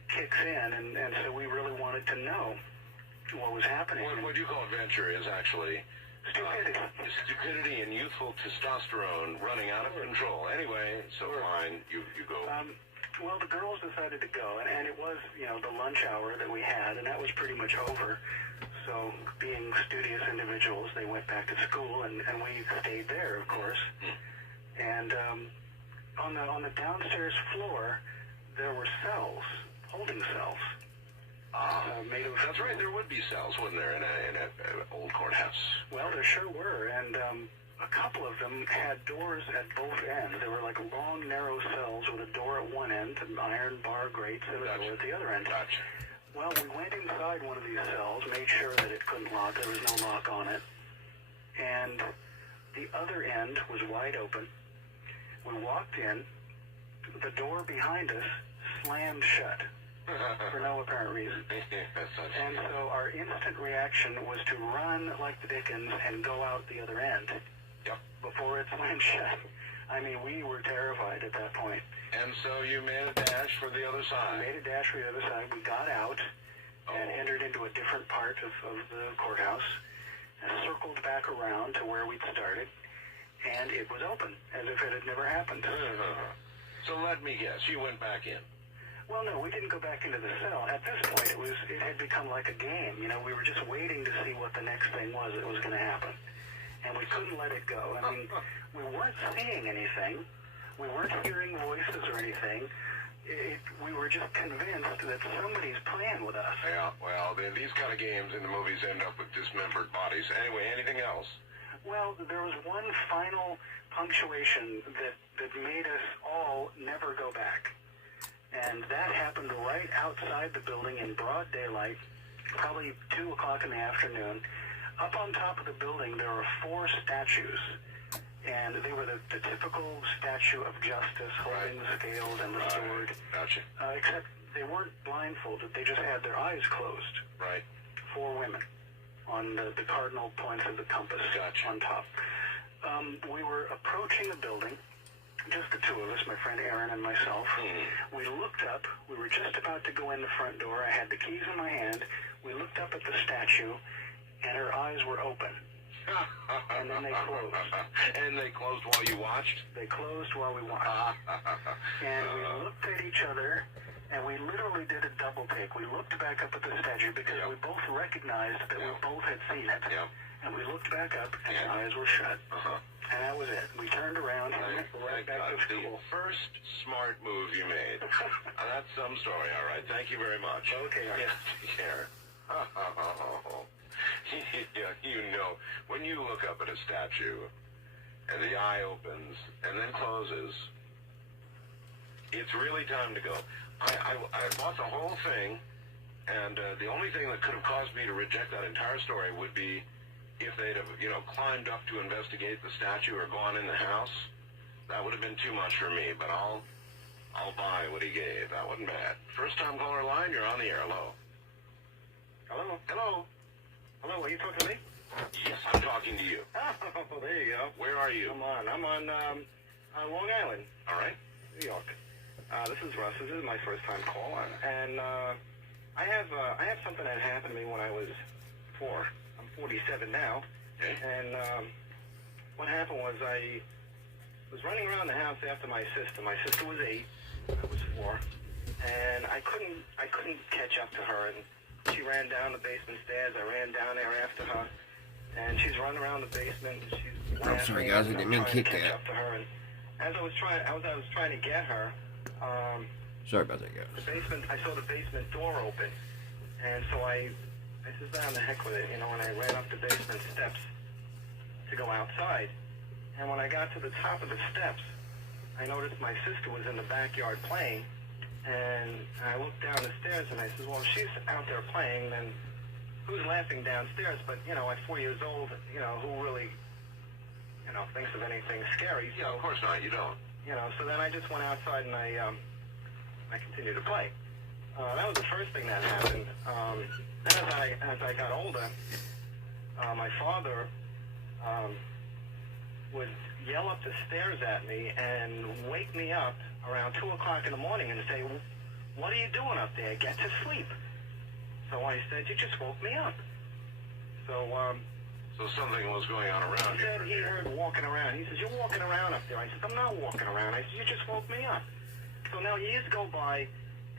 kicks in, and so we really wanted to know what was happening. What you call adventure is actually stupidity. Stupidity and youthful testosterone running out of control. Anyway, so fine, you go. Well, the girls decided to go, and it was, you know, the lunch hour that we had, and that was pretty much over. So, being studious individuals, they went back to school, and we stayed there, of course. And on the downstairs floor, there were cells, holding cells. Made of. That's right. There would be cells, wouldn't there, in an old courthouse? Well, there sure were, and a couple of them had doors at both ends. They were like long, narrow cells with a door at one end, and iron bar grates, and a door at the other end. Gotcha. Well, we went inside one of these cells, made sure that it couldn't lock. There was no lock on it, and the other end was wide open. We walked in. The door behind us slammed shut. For no apparent reason. And so our instant reaction was to run like the dickens and go out the other end. Yep. Before it slammed shut. I mean, we were terrified at that point. And so you made a dash for the other side. We made a dash for the other side. We got out and entered into a different part of the courthouse and circled back around to where we'd started, and it was open, as if it had never happened. So let me guess, you went back in. Well, no, we didn't go back into the cell. At this point, it had become like a game. You know, we were just waiting to see what the next thing was that was going to happen. And we couldn't let it go. I mean, we weren't seeing anything. We weren't hearing voices or anything. We were just convinced that somebody's playing with us. Yeah, well, these kind of games in the movies end up with dismembered bodies. Anyway, anything else? Well, there was one final punctuation that made us all never go back. And that happened right outside the building in broad daylight, probably 2 o'clock in the afternoon. Up on top of the building, there were 4 statues. And they were the typical statue of justice, holding the scales and the sword. Gotcha. Except they weren't blindfolded. They just had their eyes closed. Right. 4 women on the cardinal points of the compass. Gotcha. On top. We were approaching the building. Just the 2 of us, my friend Aaron and myself. We looked up. We were just about to go in the front door. I had the keys in my hand. We looked up at the statue, and her eyes were open. And then they closed. And they closed while you watched? They closed while we watched. And we looked at each other, and we literally did a double take. We looked back up at the statue because we both recognized that we both had seen it. Yep. And we looked back up, and the eyes were shut. And that was it. We turned around and went right back to school. The first smart move you made. That's some story, all right. Thank you very much. Okay, all right. Yeah, take care. You know, when you look up at a statue and the eye opens and then closes, it's really time to go. I bought the whole thing, and the only thing that could have caused me to reject that entire story would be if they'd have, climbed up to investigate the statue or gone in the house. That would have been too much for me, but I'll buy what he gave. That wasn't bad. First time caller line, you're on the air. Hello. Hello? Hello. Hello, are you talking to me? Yes, I'm talking to you. Oh, there you go. Where are you? I'm on Long Island, All right. New York. This is Russ. This is my first time call, and I have something that happened to me when I was 4. I'm 47 now, Okay. and what happened was I was running around the house after my sister. My sister was 8, I was 4, and I couldn't catch up to her, and she ran down the basement stairs. I ran down there after her, and she's running around the basement. And she's I'm sorry, guys. I didn't mean to kick catch that. up to her, and as I was trying to get her, Sorry about that, guys. I saw the basement door open, and so I said, down the heck with it, and I ran up the basement steps to go outside. And when I got to the top of the steps, I noticed my sister was in the backyard playing, and I looked down the stairs, and I said, well, if she's out there playing, then who's laughing downstairs? But, at 4 years old, who really, thinks of anything scary? Yeah, of course not. You don't. So then I just went outside and I continued to play. That was the first thing that happened. Then as I got older, my father would yell up the stairs at me and wake me up around 2 o'clock in the morning and say, what are you doing up there? Get to sleep. So I said, you just woke me up. So something was going on around he you. said he heard walking around. He says, you're walking around up there. I said, I'm not walking around. I said, you just woke me up. So now years go by,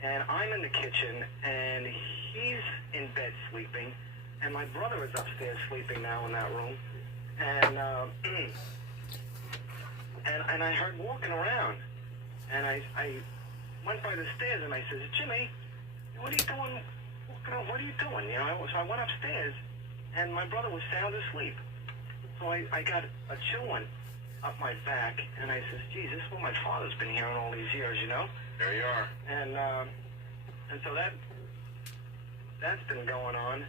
and I'm in the kitchen, and he's in bed sleeping, and my brother is upstairs sleeping now in that room. And and I heard walking around, and I went by the stairs, and I said, Jimmy, what are you doing? What are you doing? So I went upstairs, and my brother was sound asleep. So I got a chilling up my back, and I says, geez, this is what my father's been hearing all these years, There you are. And so that's been going on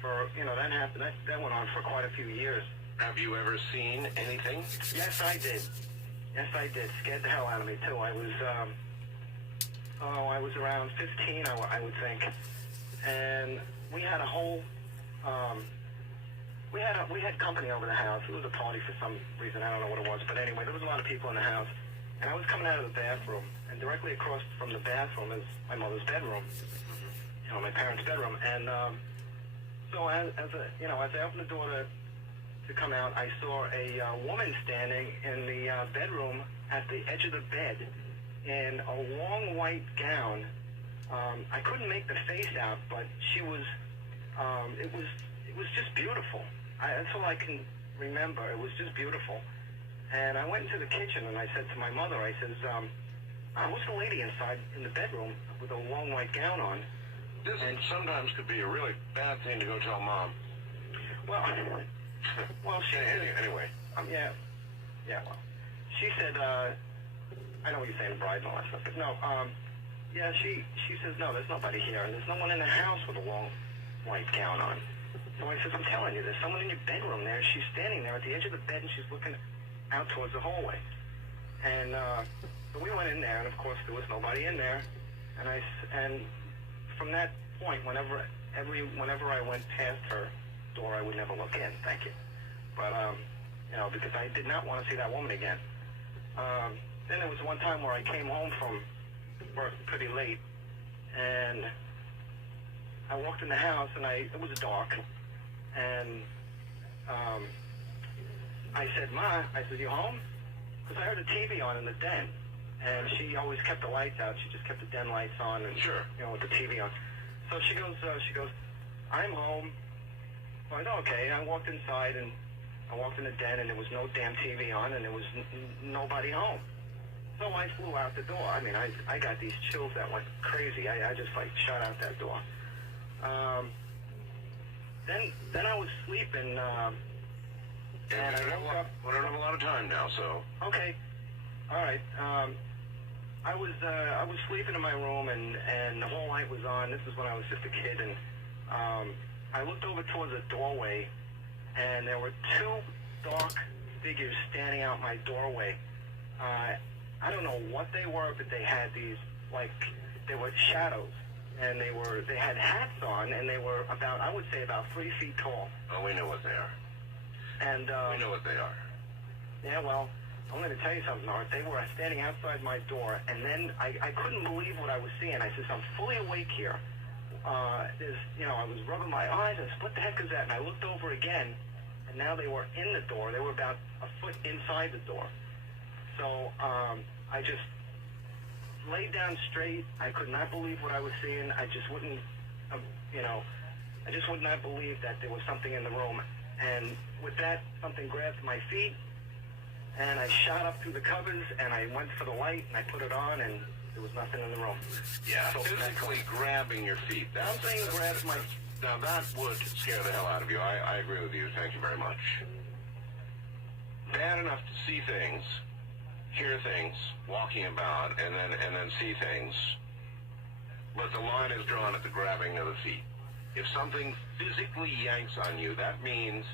for, that happened, that went on for quite a few years. Have you ever seen anything? Yes, I did. Scared the hell out of me, too. I was around 15, I would think. And we had a whole, we had company over the house. It was a party for some reason. I don't know what it was. But anyway, there was a lot of people in the house. And I was coming out of the bathroom. And directly across from the bathroom is my mother's bedroom. My parents' bedroom. And so as I opened the door to come out, I saw a woman standing in the bedroom at the edge of the bed in a long white gown. I couldn't make the face out, but she was, it was just beautiful. That's all I can remember. It was just beautiful. And I went into the kitchen and I said to my mother, I says, what's the lady inside in the bedroom with a long white gown on? This sometimes could be a really bad thing to go tell Mom. Well, she said, anyway. Well, she said, I know what you're saying, bride and all that stuff, but no, she says, no, there's nobody here, and there's no one in the house with a long white gown on. So I says, I'm telling you, there's someone in your bedroom there. She's standing there at the edge of the bed, and she's looking out towards the hallway. And so we went in there, and of course there was nobody in there. And from that point, whenever I went past her door, I would never look in. Thank you. But because I did not want to see that woman again. Then there was one time where I came home from work pretty late, and I walked in the house, and it was dark, and I said, Ma, I said, you home? Because I heard a TV on in the den, and she always kept the lights out. She just kept the den lights on, and Sure. With the TV on. So she goes, I'm home. So I said, okay. I walked inside, and I walked in the den, and there was no damn TV on, and there was nobody home. So I flew out the door. I mean, I got these chills that went crazy. I just shot out that door. Then I was sleeping, and I woke up. We don't have a lot of time now, so. Okay, all right. I was sleeping in my room, and the whole light was on. This is when I was just a kid, and I looked over towards the doorway, and there were two dark figures standing out my doorway. I don't know what they were, but they had these, like, they were shadows. And they had hats on, and they were about, I would say, about 3 feet tall. Oh, we know what they are. And, we know what they are. Yeah, well, I'm going to tell you something, Art. They were standing outside my door, and then I couldn't believe what I was seeing. I said, I'm fully awake here. I was rubbing my eyes, and I said, what the heck is that? And I looked over again, and now they were in the door. They were about a foot inside the door. So, I just laid down straight. I could not believe what I was seeing. I just wouldn't, I just would not believe that there was something in the room. And with that, something grabbed my feet, and I shot up through the covers, and I went for the light, and I put it on, and there was nothing in the room. Yeah, So physically grabbing your feet. Something grabbed my... Now, that would scare the hell out of you. I agree with you. Thank you very much. Bad enough to see things, hear things, walking about, and then see things, but the line is drawn at the grabbing of the feet. If something physically yanks on you, that means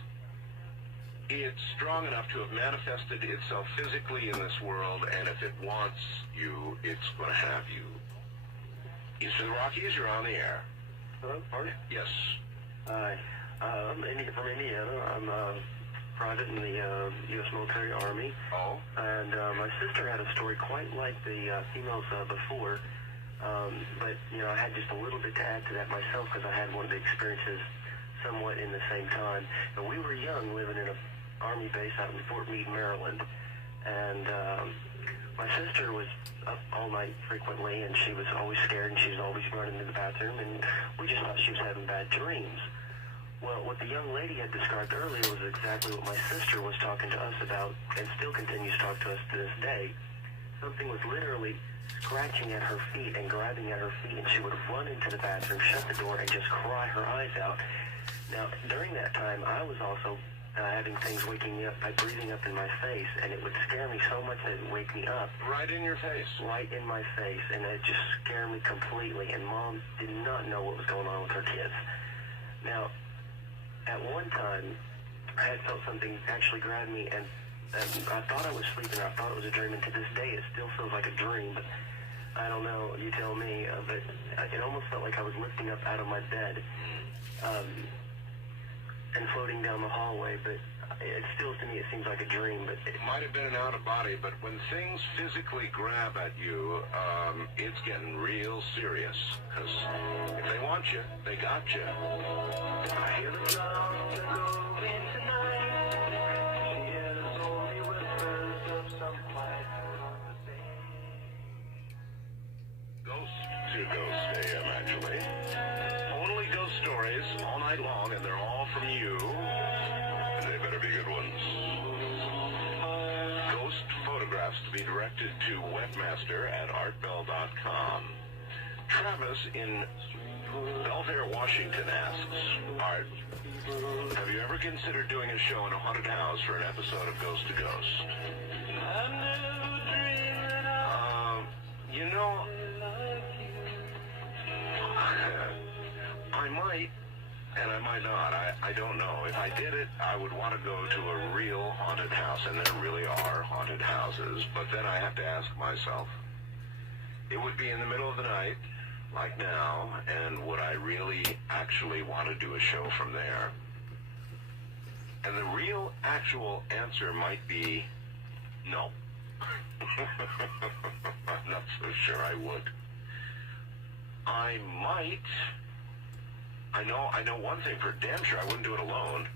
it's strong enough to have manifested itself physically in this world, and if it wants you, it's going to have you. East of the Rockies, you're on the air. Hello, Art? Yes. Hi. I'm from Indiana. I'm private in the U.S. Military Army. Oh? And my sister had a story quite like the females before. But, I had just a little bit to add to that myself because I had one of the experiences somewhat in the same time. But we were young, living in an Army base out in Fort Meade, Maryland. And my sister was up all night frequently, and she was always scared, and she was always running to the bathroom, and we just thought she was having bad dreams. Well, what the young lady had described earlier was exactly what my sister was talking to us about, and still continues to talk to us to this day. Something was literally scratching at her feet and grabbing at her feet, and she would run into the bathroom, shut the door, and just cry her eyes out. Now, during that time, I was also having things waking me up by breathing up in my face, and it would scare me so much that it would wake me up. Right in your face? Right in my face, and it just scared me completely, and Mom did not know what was going on with her kids. Now, at one time, I had felt something actually grab me, and I thought I was sleeping, I thought it was a dream, and to this day, it still feels like a dream, but I don't know, you tell me, but it almost felt like I was lifting up out of my bed, and floating down the hallway, but it still, to me, it seems like a dream, but... It might have been an out-of-body, but when things physically grab at you, it's getting real serious, because if they want you, they got you. I hear the drums are going tonight. She hears only whispers of some quiet conversation. Ghost to Ghost AM, actually. Only ghost stories all night long, and they're all from you. And they better be good ones. Ghost photographs to be directed to webmaster@artbell.com. Travis in Belfair, Washington asks, Art, have you ever considered doing a show in a haunted house for an episode of Ghost to Ghost? I might, and I might not. I don't know. If I did it, I would want to go to a real haunted house, and there really are haunted houses, but then I have to ask myself, it would be in the middle of the night, like now, and would I really actually want to do a show from there? And the real actual answer might be no. I'm not so sure I would. I might. I know one thing for damn sure, I wouldn't do it alone.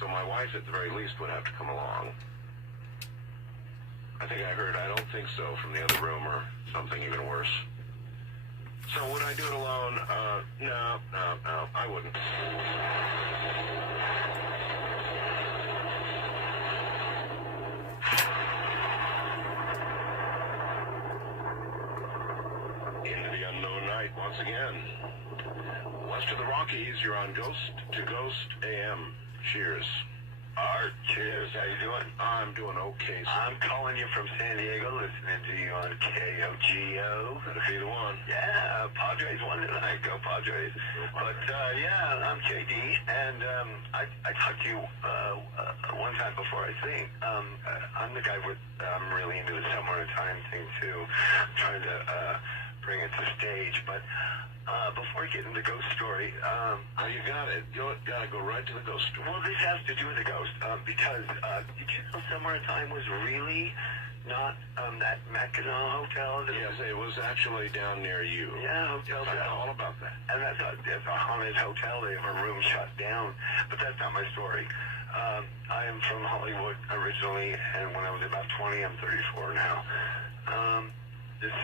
So my wife at the very least would have to come along. I think I heard I don't think so from the other room, or something even worse. So would I do it alone? No, I wouldn't. Into the unknown night once again. West of the Rockies, you're on Ghost to Ghost AM. Cheers. Art, cheers. How you doing? I'm doing okay, sir. I'm calling you from San Diego, listening to you on KOGO. That'll be the one. Yeah, Padres won tonight. Go Padres. But, yeah, I'm JD, and I talked to you one time before, I think. I'm the guy I'm really into the Somewhere in Time thing, too. I'm trying to bring it to stage, but before we get into the ghost story, you got it. You gotta go right to the ghost story. well, this has to do with the ghost, because did you know Somewhere in Time was really not that Mackinac Hotel? Yes, it was actually down near you. Yeah, Hotel I know Bell. all about that. And that's a haunted hotel. They have a room shut down. But that's not my story. I am from Hollywood originally, and when I was about 20, I'm 34 now. This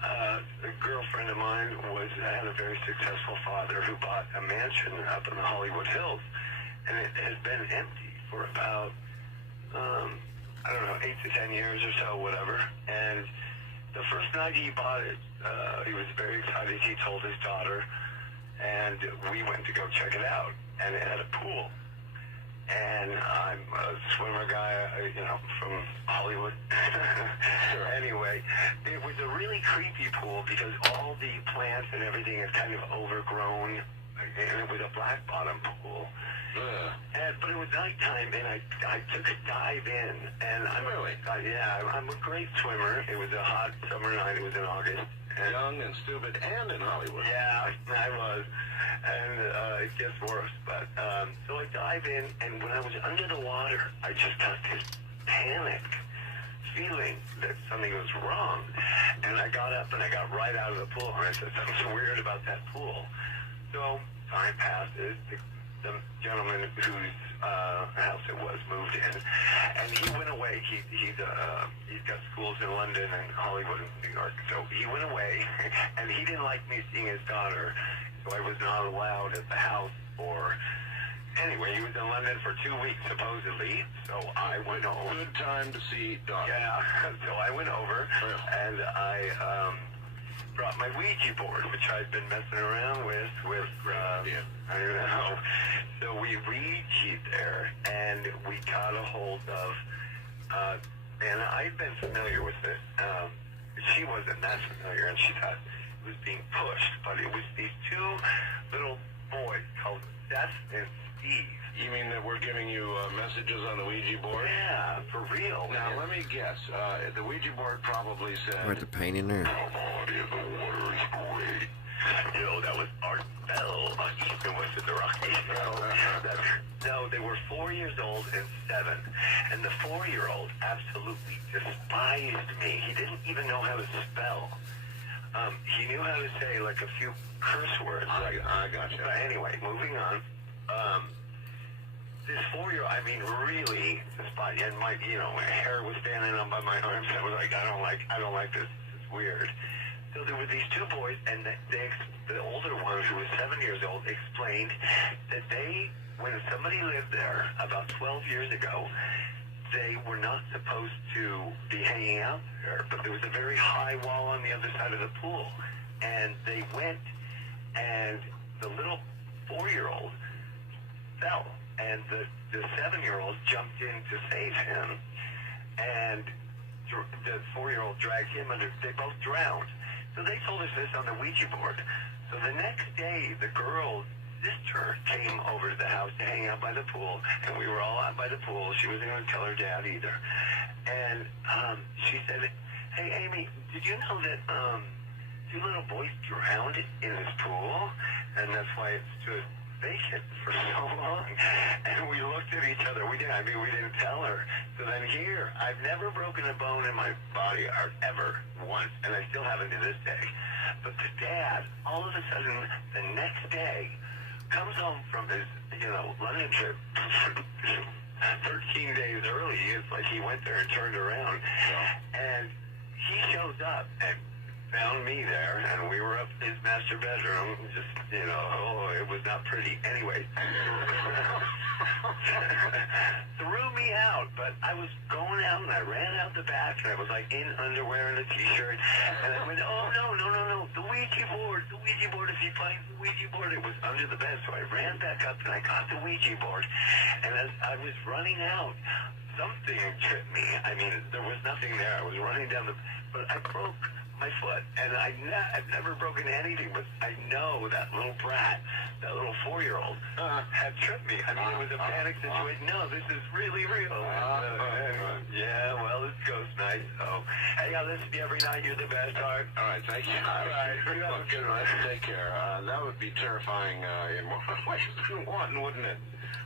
a girlfriend of mine had a very successful father who bought a mansion up in the Hollywood Hills, and it has been empty for about I don't know, 8 to 10 years or so, whatever. And the first night he bought it, he was very excited. He told his daughter, and we went to go check it out, and it had a pool. And I'm a swimmer guy, from Hollywood. Anyway, it was a really creepy pool because all the plants and everything had kind of overgrown, and it was a black bottom pool. But it was nighttime, and I took a dive in, and I'm a great swimmer. It was a hot summer night. It was in August. And Young and stupid and in Hollywood. yeah, I was. And it gets worse. But so I dive in, and when I was under the water, I just got this panic feeling that something was wrong. And I got up, and I got right out of the pool, and I said, something's weird about that pool. So time passes. The gentleman whose house it was moved in, and he went away. He's got schools in London and Hollywood and New York, so he went away, and he didn't like me seeing his daughter, so I was not allowed at the house for. Anyway, he was in London for 2 weeks supposedly, so I went over. Good time to see daughter. Yeah, so I went over, and I brought my Ouija board, which I'd been messing around with I don't know. So we Ouija'd there, and we got a hold of, and I'd been familiar with it. She wasn't that familiar, and she thought it was being pushed, but it was these two little boys called Seth and Steve. You mean that we're giving you messages on the Ouija board? Yeah, for real. Now, let me guess. The Ouija board probably said... What the paint in there? Come on in, the water's great. That was Art Bell on East and West of the Rockies. No, they were 4 years old and 7. And the 4-year-old absolutely despised me. He didn't even know how to spell. He knew how to say, like, a few curse words. I gotcha. But anyway, moving on. This 4-year-old, I mean, really despised. And my hair was standing up by my arms. I was like, I don't like this. It's weird. So there were these two boys, and the older one, who was 7 years old, explained that when somebody lived there about 12 years ago, they were not supposed to be hanging out there, but there was a very high wall on the other side of the pool, and they went, and the little 4-year-old fell, and the 7-year-old jumped in to save him, and the 4-year-old dragged him under. They both drowned. So they told us this on the Ouija board. So the next day, the girl's sister came over to the house to hang out by the pool, and we were all out by the pool. She wasn't going to tell her dad either. And she said, hey, Amy, did you know that 2 little boys drowned in this pool? And that's why it stood vacant for so long. And we looked at each other. We didn't tell her. So then here, I've never broken a bone in my body ever once, and I still haven't to this day. But the dad, all of a sudden, the next day, comes home from his, London trip 13 days early. It's like he went there and turned around. And he shows up, and found me there, and we were up in his master bedroom, just, you know, oh, it was not pretty. Anyway, threw me out, but I was going out, and I ran out the back, and I was, like, in underwear and a T-shirt, and I went, oh, no, the Ouija board, if you find the Ouija board, it was under the bed, so I ran back up, and I got the Ouija board, and as I was running out, something tripped me. I mean, there was nothing there. I was running down but I broke my foot, and I've never broken anything, but I know that little brat, that little 4-year-old, had tripped me. I mean, it was a panic situation. No, this is really real. Anyway, yeah, well, this ghost night, so, hey, I listen to you every night. You're the best, Art. All right, thank you. All right, you have a good one. Take care. That would be terrifying in more ways than one, wouldn't it?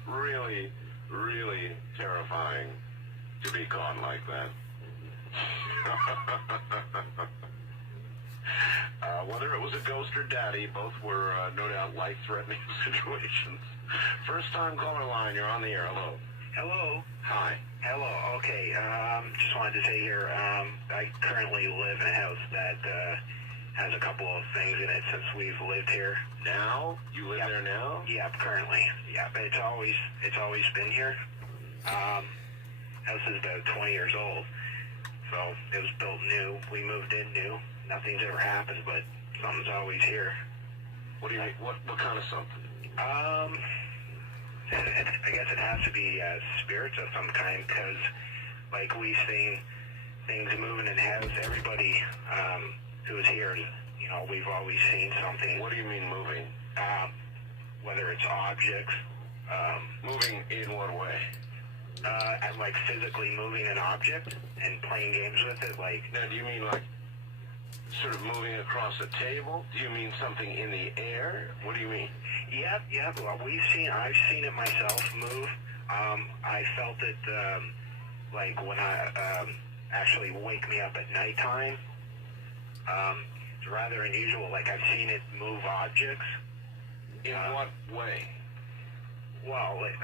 Really, really terrifying to be caught like that. Whether it was a ghost or daddy, both were no doubt life-threatening situations. First time caller line, you're on the air. Hello. Hello. Hi. Hello. Okay. Just wanted to say here, I currently live in a house that has a couple of things in it since we've lived here. Now? You live there now? Yep, currently. Yep, it's always been here. House is about 20 years old, so it was built new. We moved in new. Nothing's ever happened, but something's always here. What do you mean? What kind of something? I guess it has to be spirits of some kind, because like we've seen things moving in the house. Everybody who's here, you know, we've always seen something. What do you mean moving? Whether it's objects. Moving in what way? And like physically moving an object and playing games with it, like. Now, do you mean like sort of moving across a table? Do you mean something in the air? What do you mean? Yep. Well, I've seen it myself move. I felt it, like when I actually wake me up at nighttime. It's rather unusual. Like I've seen it move objects. In what way? Well, like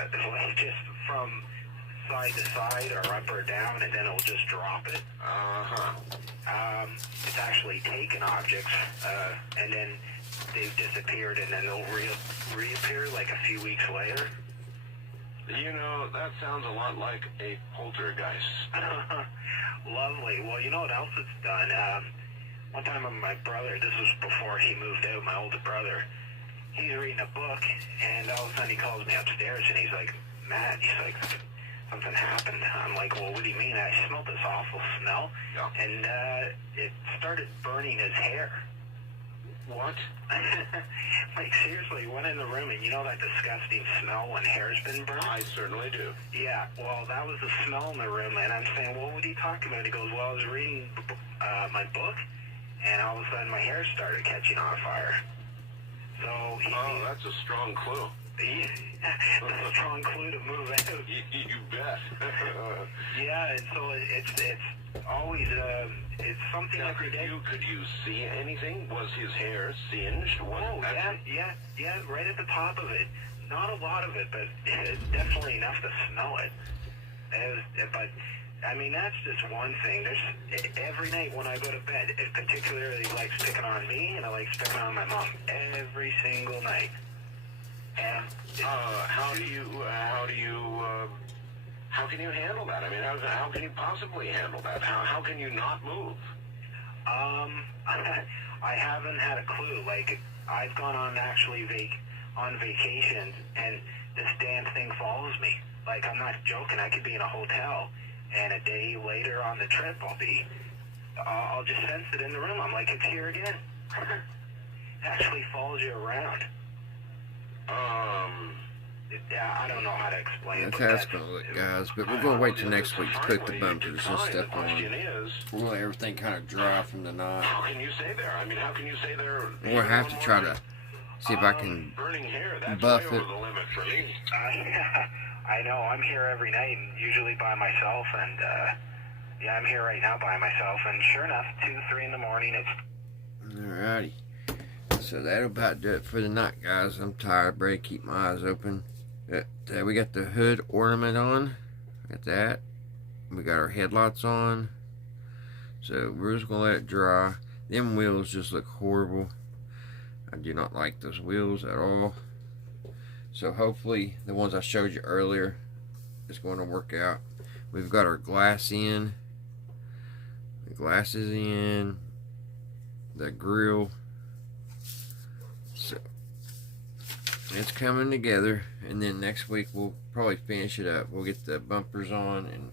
just from side to side or up or down, and then it'll just drop it. It's actually taken objects, and then they've disappeared, and then they'll reappear like a few weeks later. You know, that sounds a lot like a poltergeist. Lovely. Well, you know what else it's done? One time my brother, this was before he moved out, my older brother, he's reading a book, and all of a sudden he calls me upstairs, and he's like, Matt, he's like, something happened. I'm like, well, what do you mean? I smelled this awful smell, and it started burning his hair. What? Like, seriously, went in the room, and you know that disgusting smell when hair's been burned? I certainly do. Yeah, well, that was the smell in the room, and I'm saying, well, what are you talking about? He goes, well, I was reading my book, and all of a sudden my hair started catching on fire. So that's a strong clue. That's a strong clue to move out. You bet. Yeah, and so it's always it's something now, every day. Could you see anything? Was his hair singed? Yeah, right at the top of it. Not a lot of it, but it's definitely enough to smell it. But I mean, that's just one thing. There's every night when I go to bed, it particularly likes picking on me, and it likes picking on my mom every single night. And how can you handle that? I mean, how can you possibly handle that? How can you not move? I haven't had a clue. Like, I've gone on on vacations, and this damn thing follows me. Like, I'm not joking. I could be in a hotel, and a day later on the trip, I'll just sense it in the room. I'm like, it's here again. It actually follows you around. I don't know how to explain it. That's how it's going to look, guys. But we're going to wait till next week to put the bumpers and stuff on. We'll let everything kind of dry from the night. How can you say there? I mean, how can you say there? We'll have to try to see if I can buff it. I know. I'm here every night, and usually by myself. And yeah, I'm here right now by myself. And sure enough, 2, 3 in the morning, it's. Alrighty. So that'll about do it for the night, guys. I'm tired. Better keep my eyes open. We got the hood ornament on. Got that. We got our headlights on. So we're just going to let it dry. Them wheels just look horrible. I do not like those wheels at all. So hopefully the ones I showed you earlier is going to work out. We've got our glass in. The glass is in. The grill. So it's coming together, and then next week we'll probably finish it up. We'll get the bumpers on, and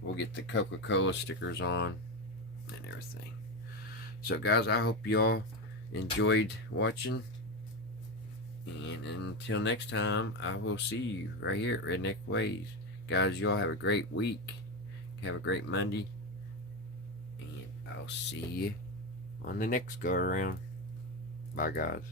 we'll get the Coca-Cola stickers on and everything. So guys, I hope y'all enjoyed watching, and until next time, I will see you right here at Redneck Ways. Guys, y'all have a great week. Have a great Monday, and I'll see you on the next go around. Bye guys.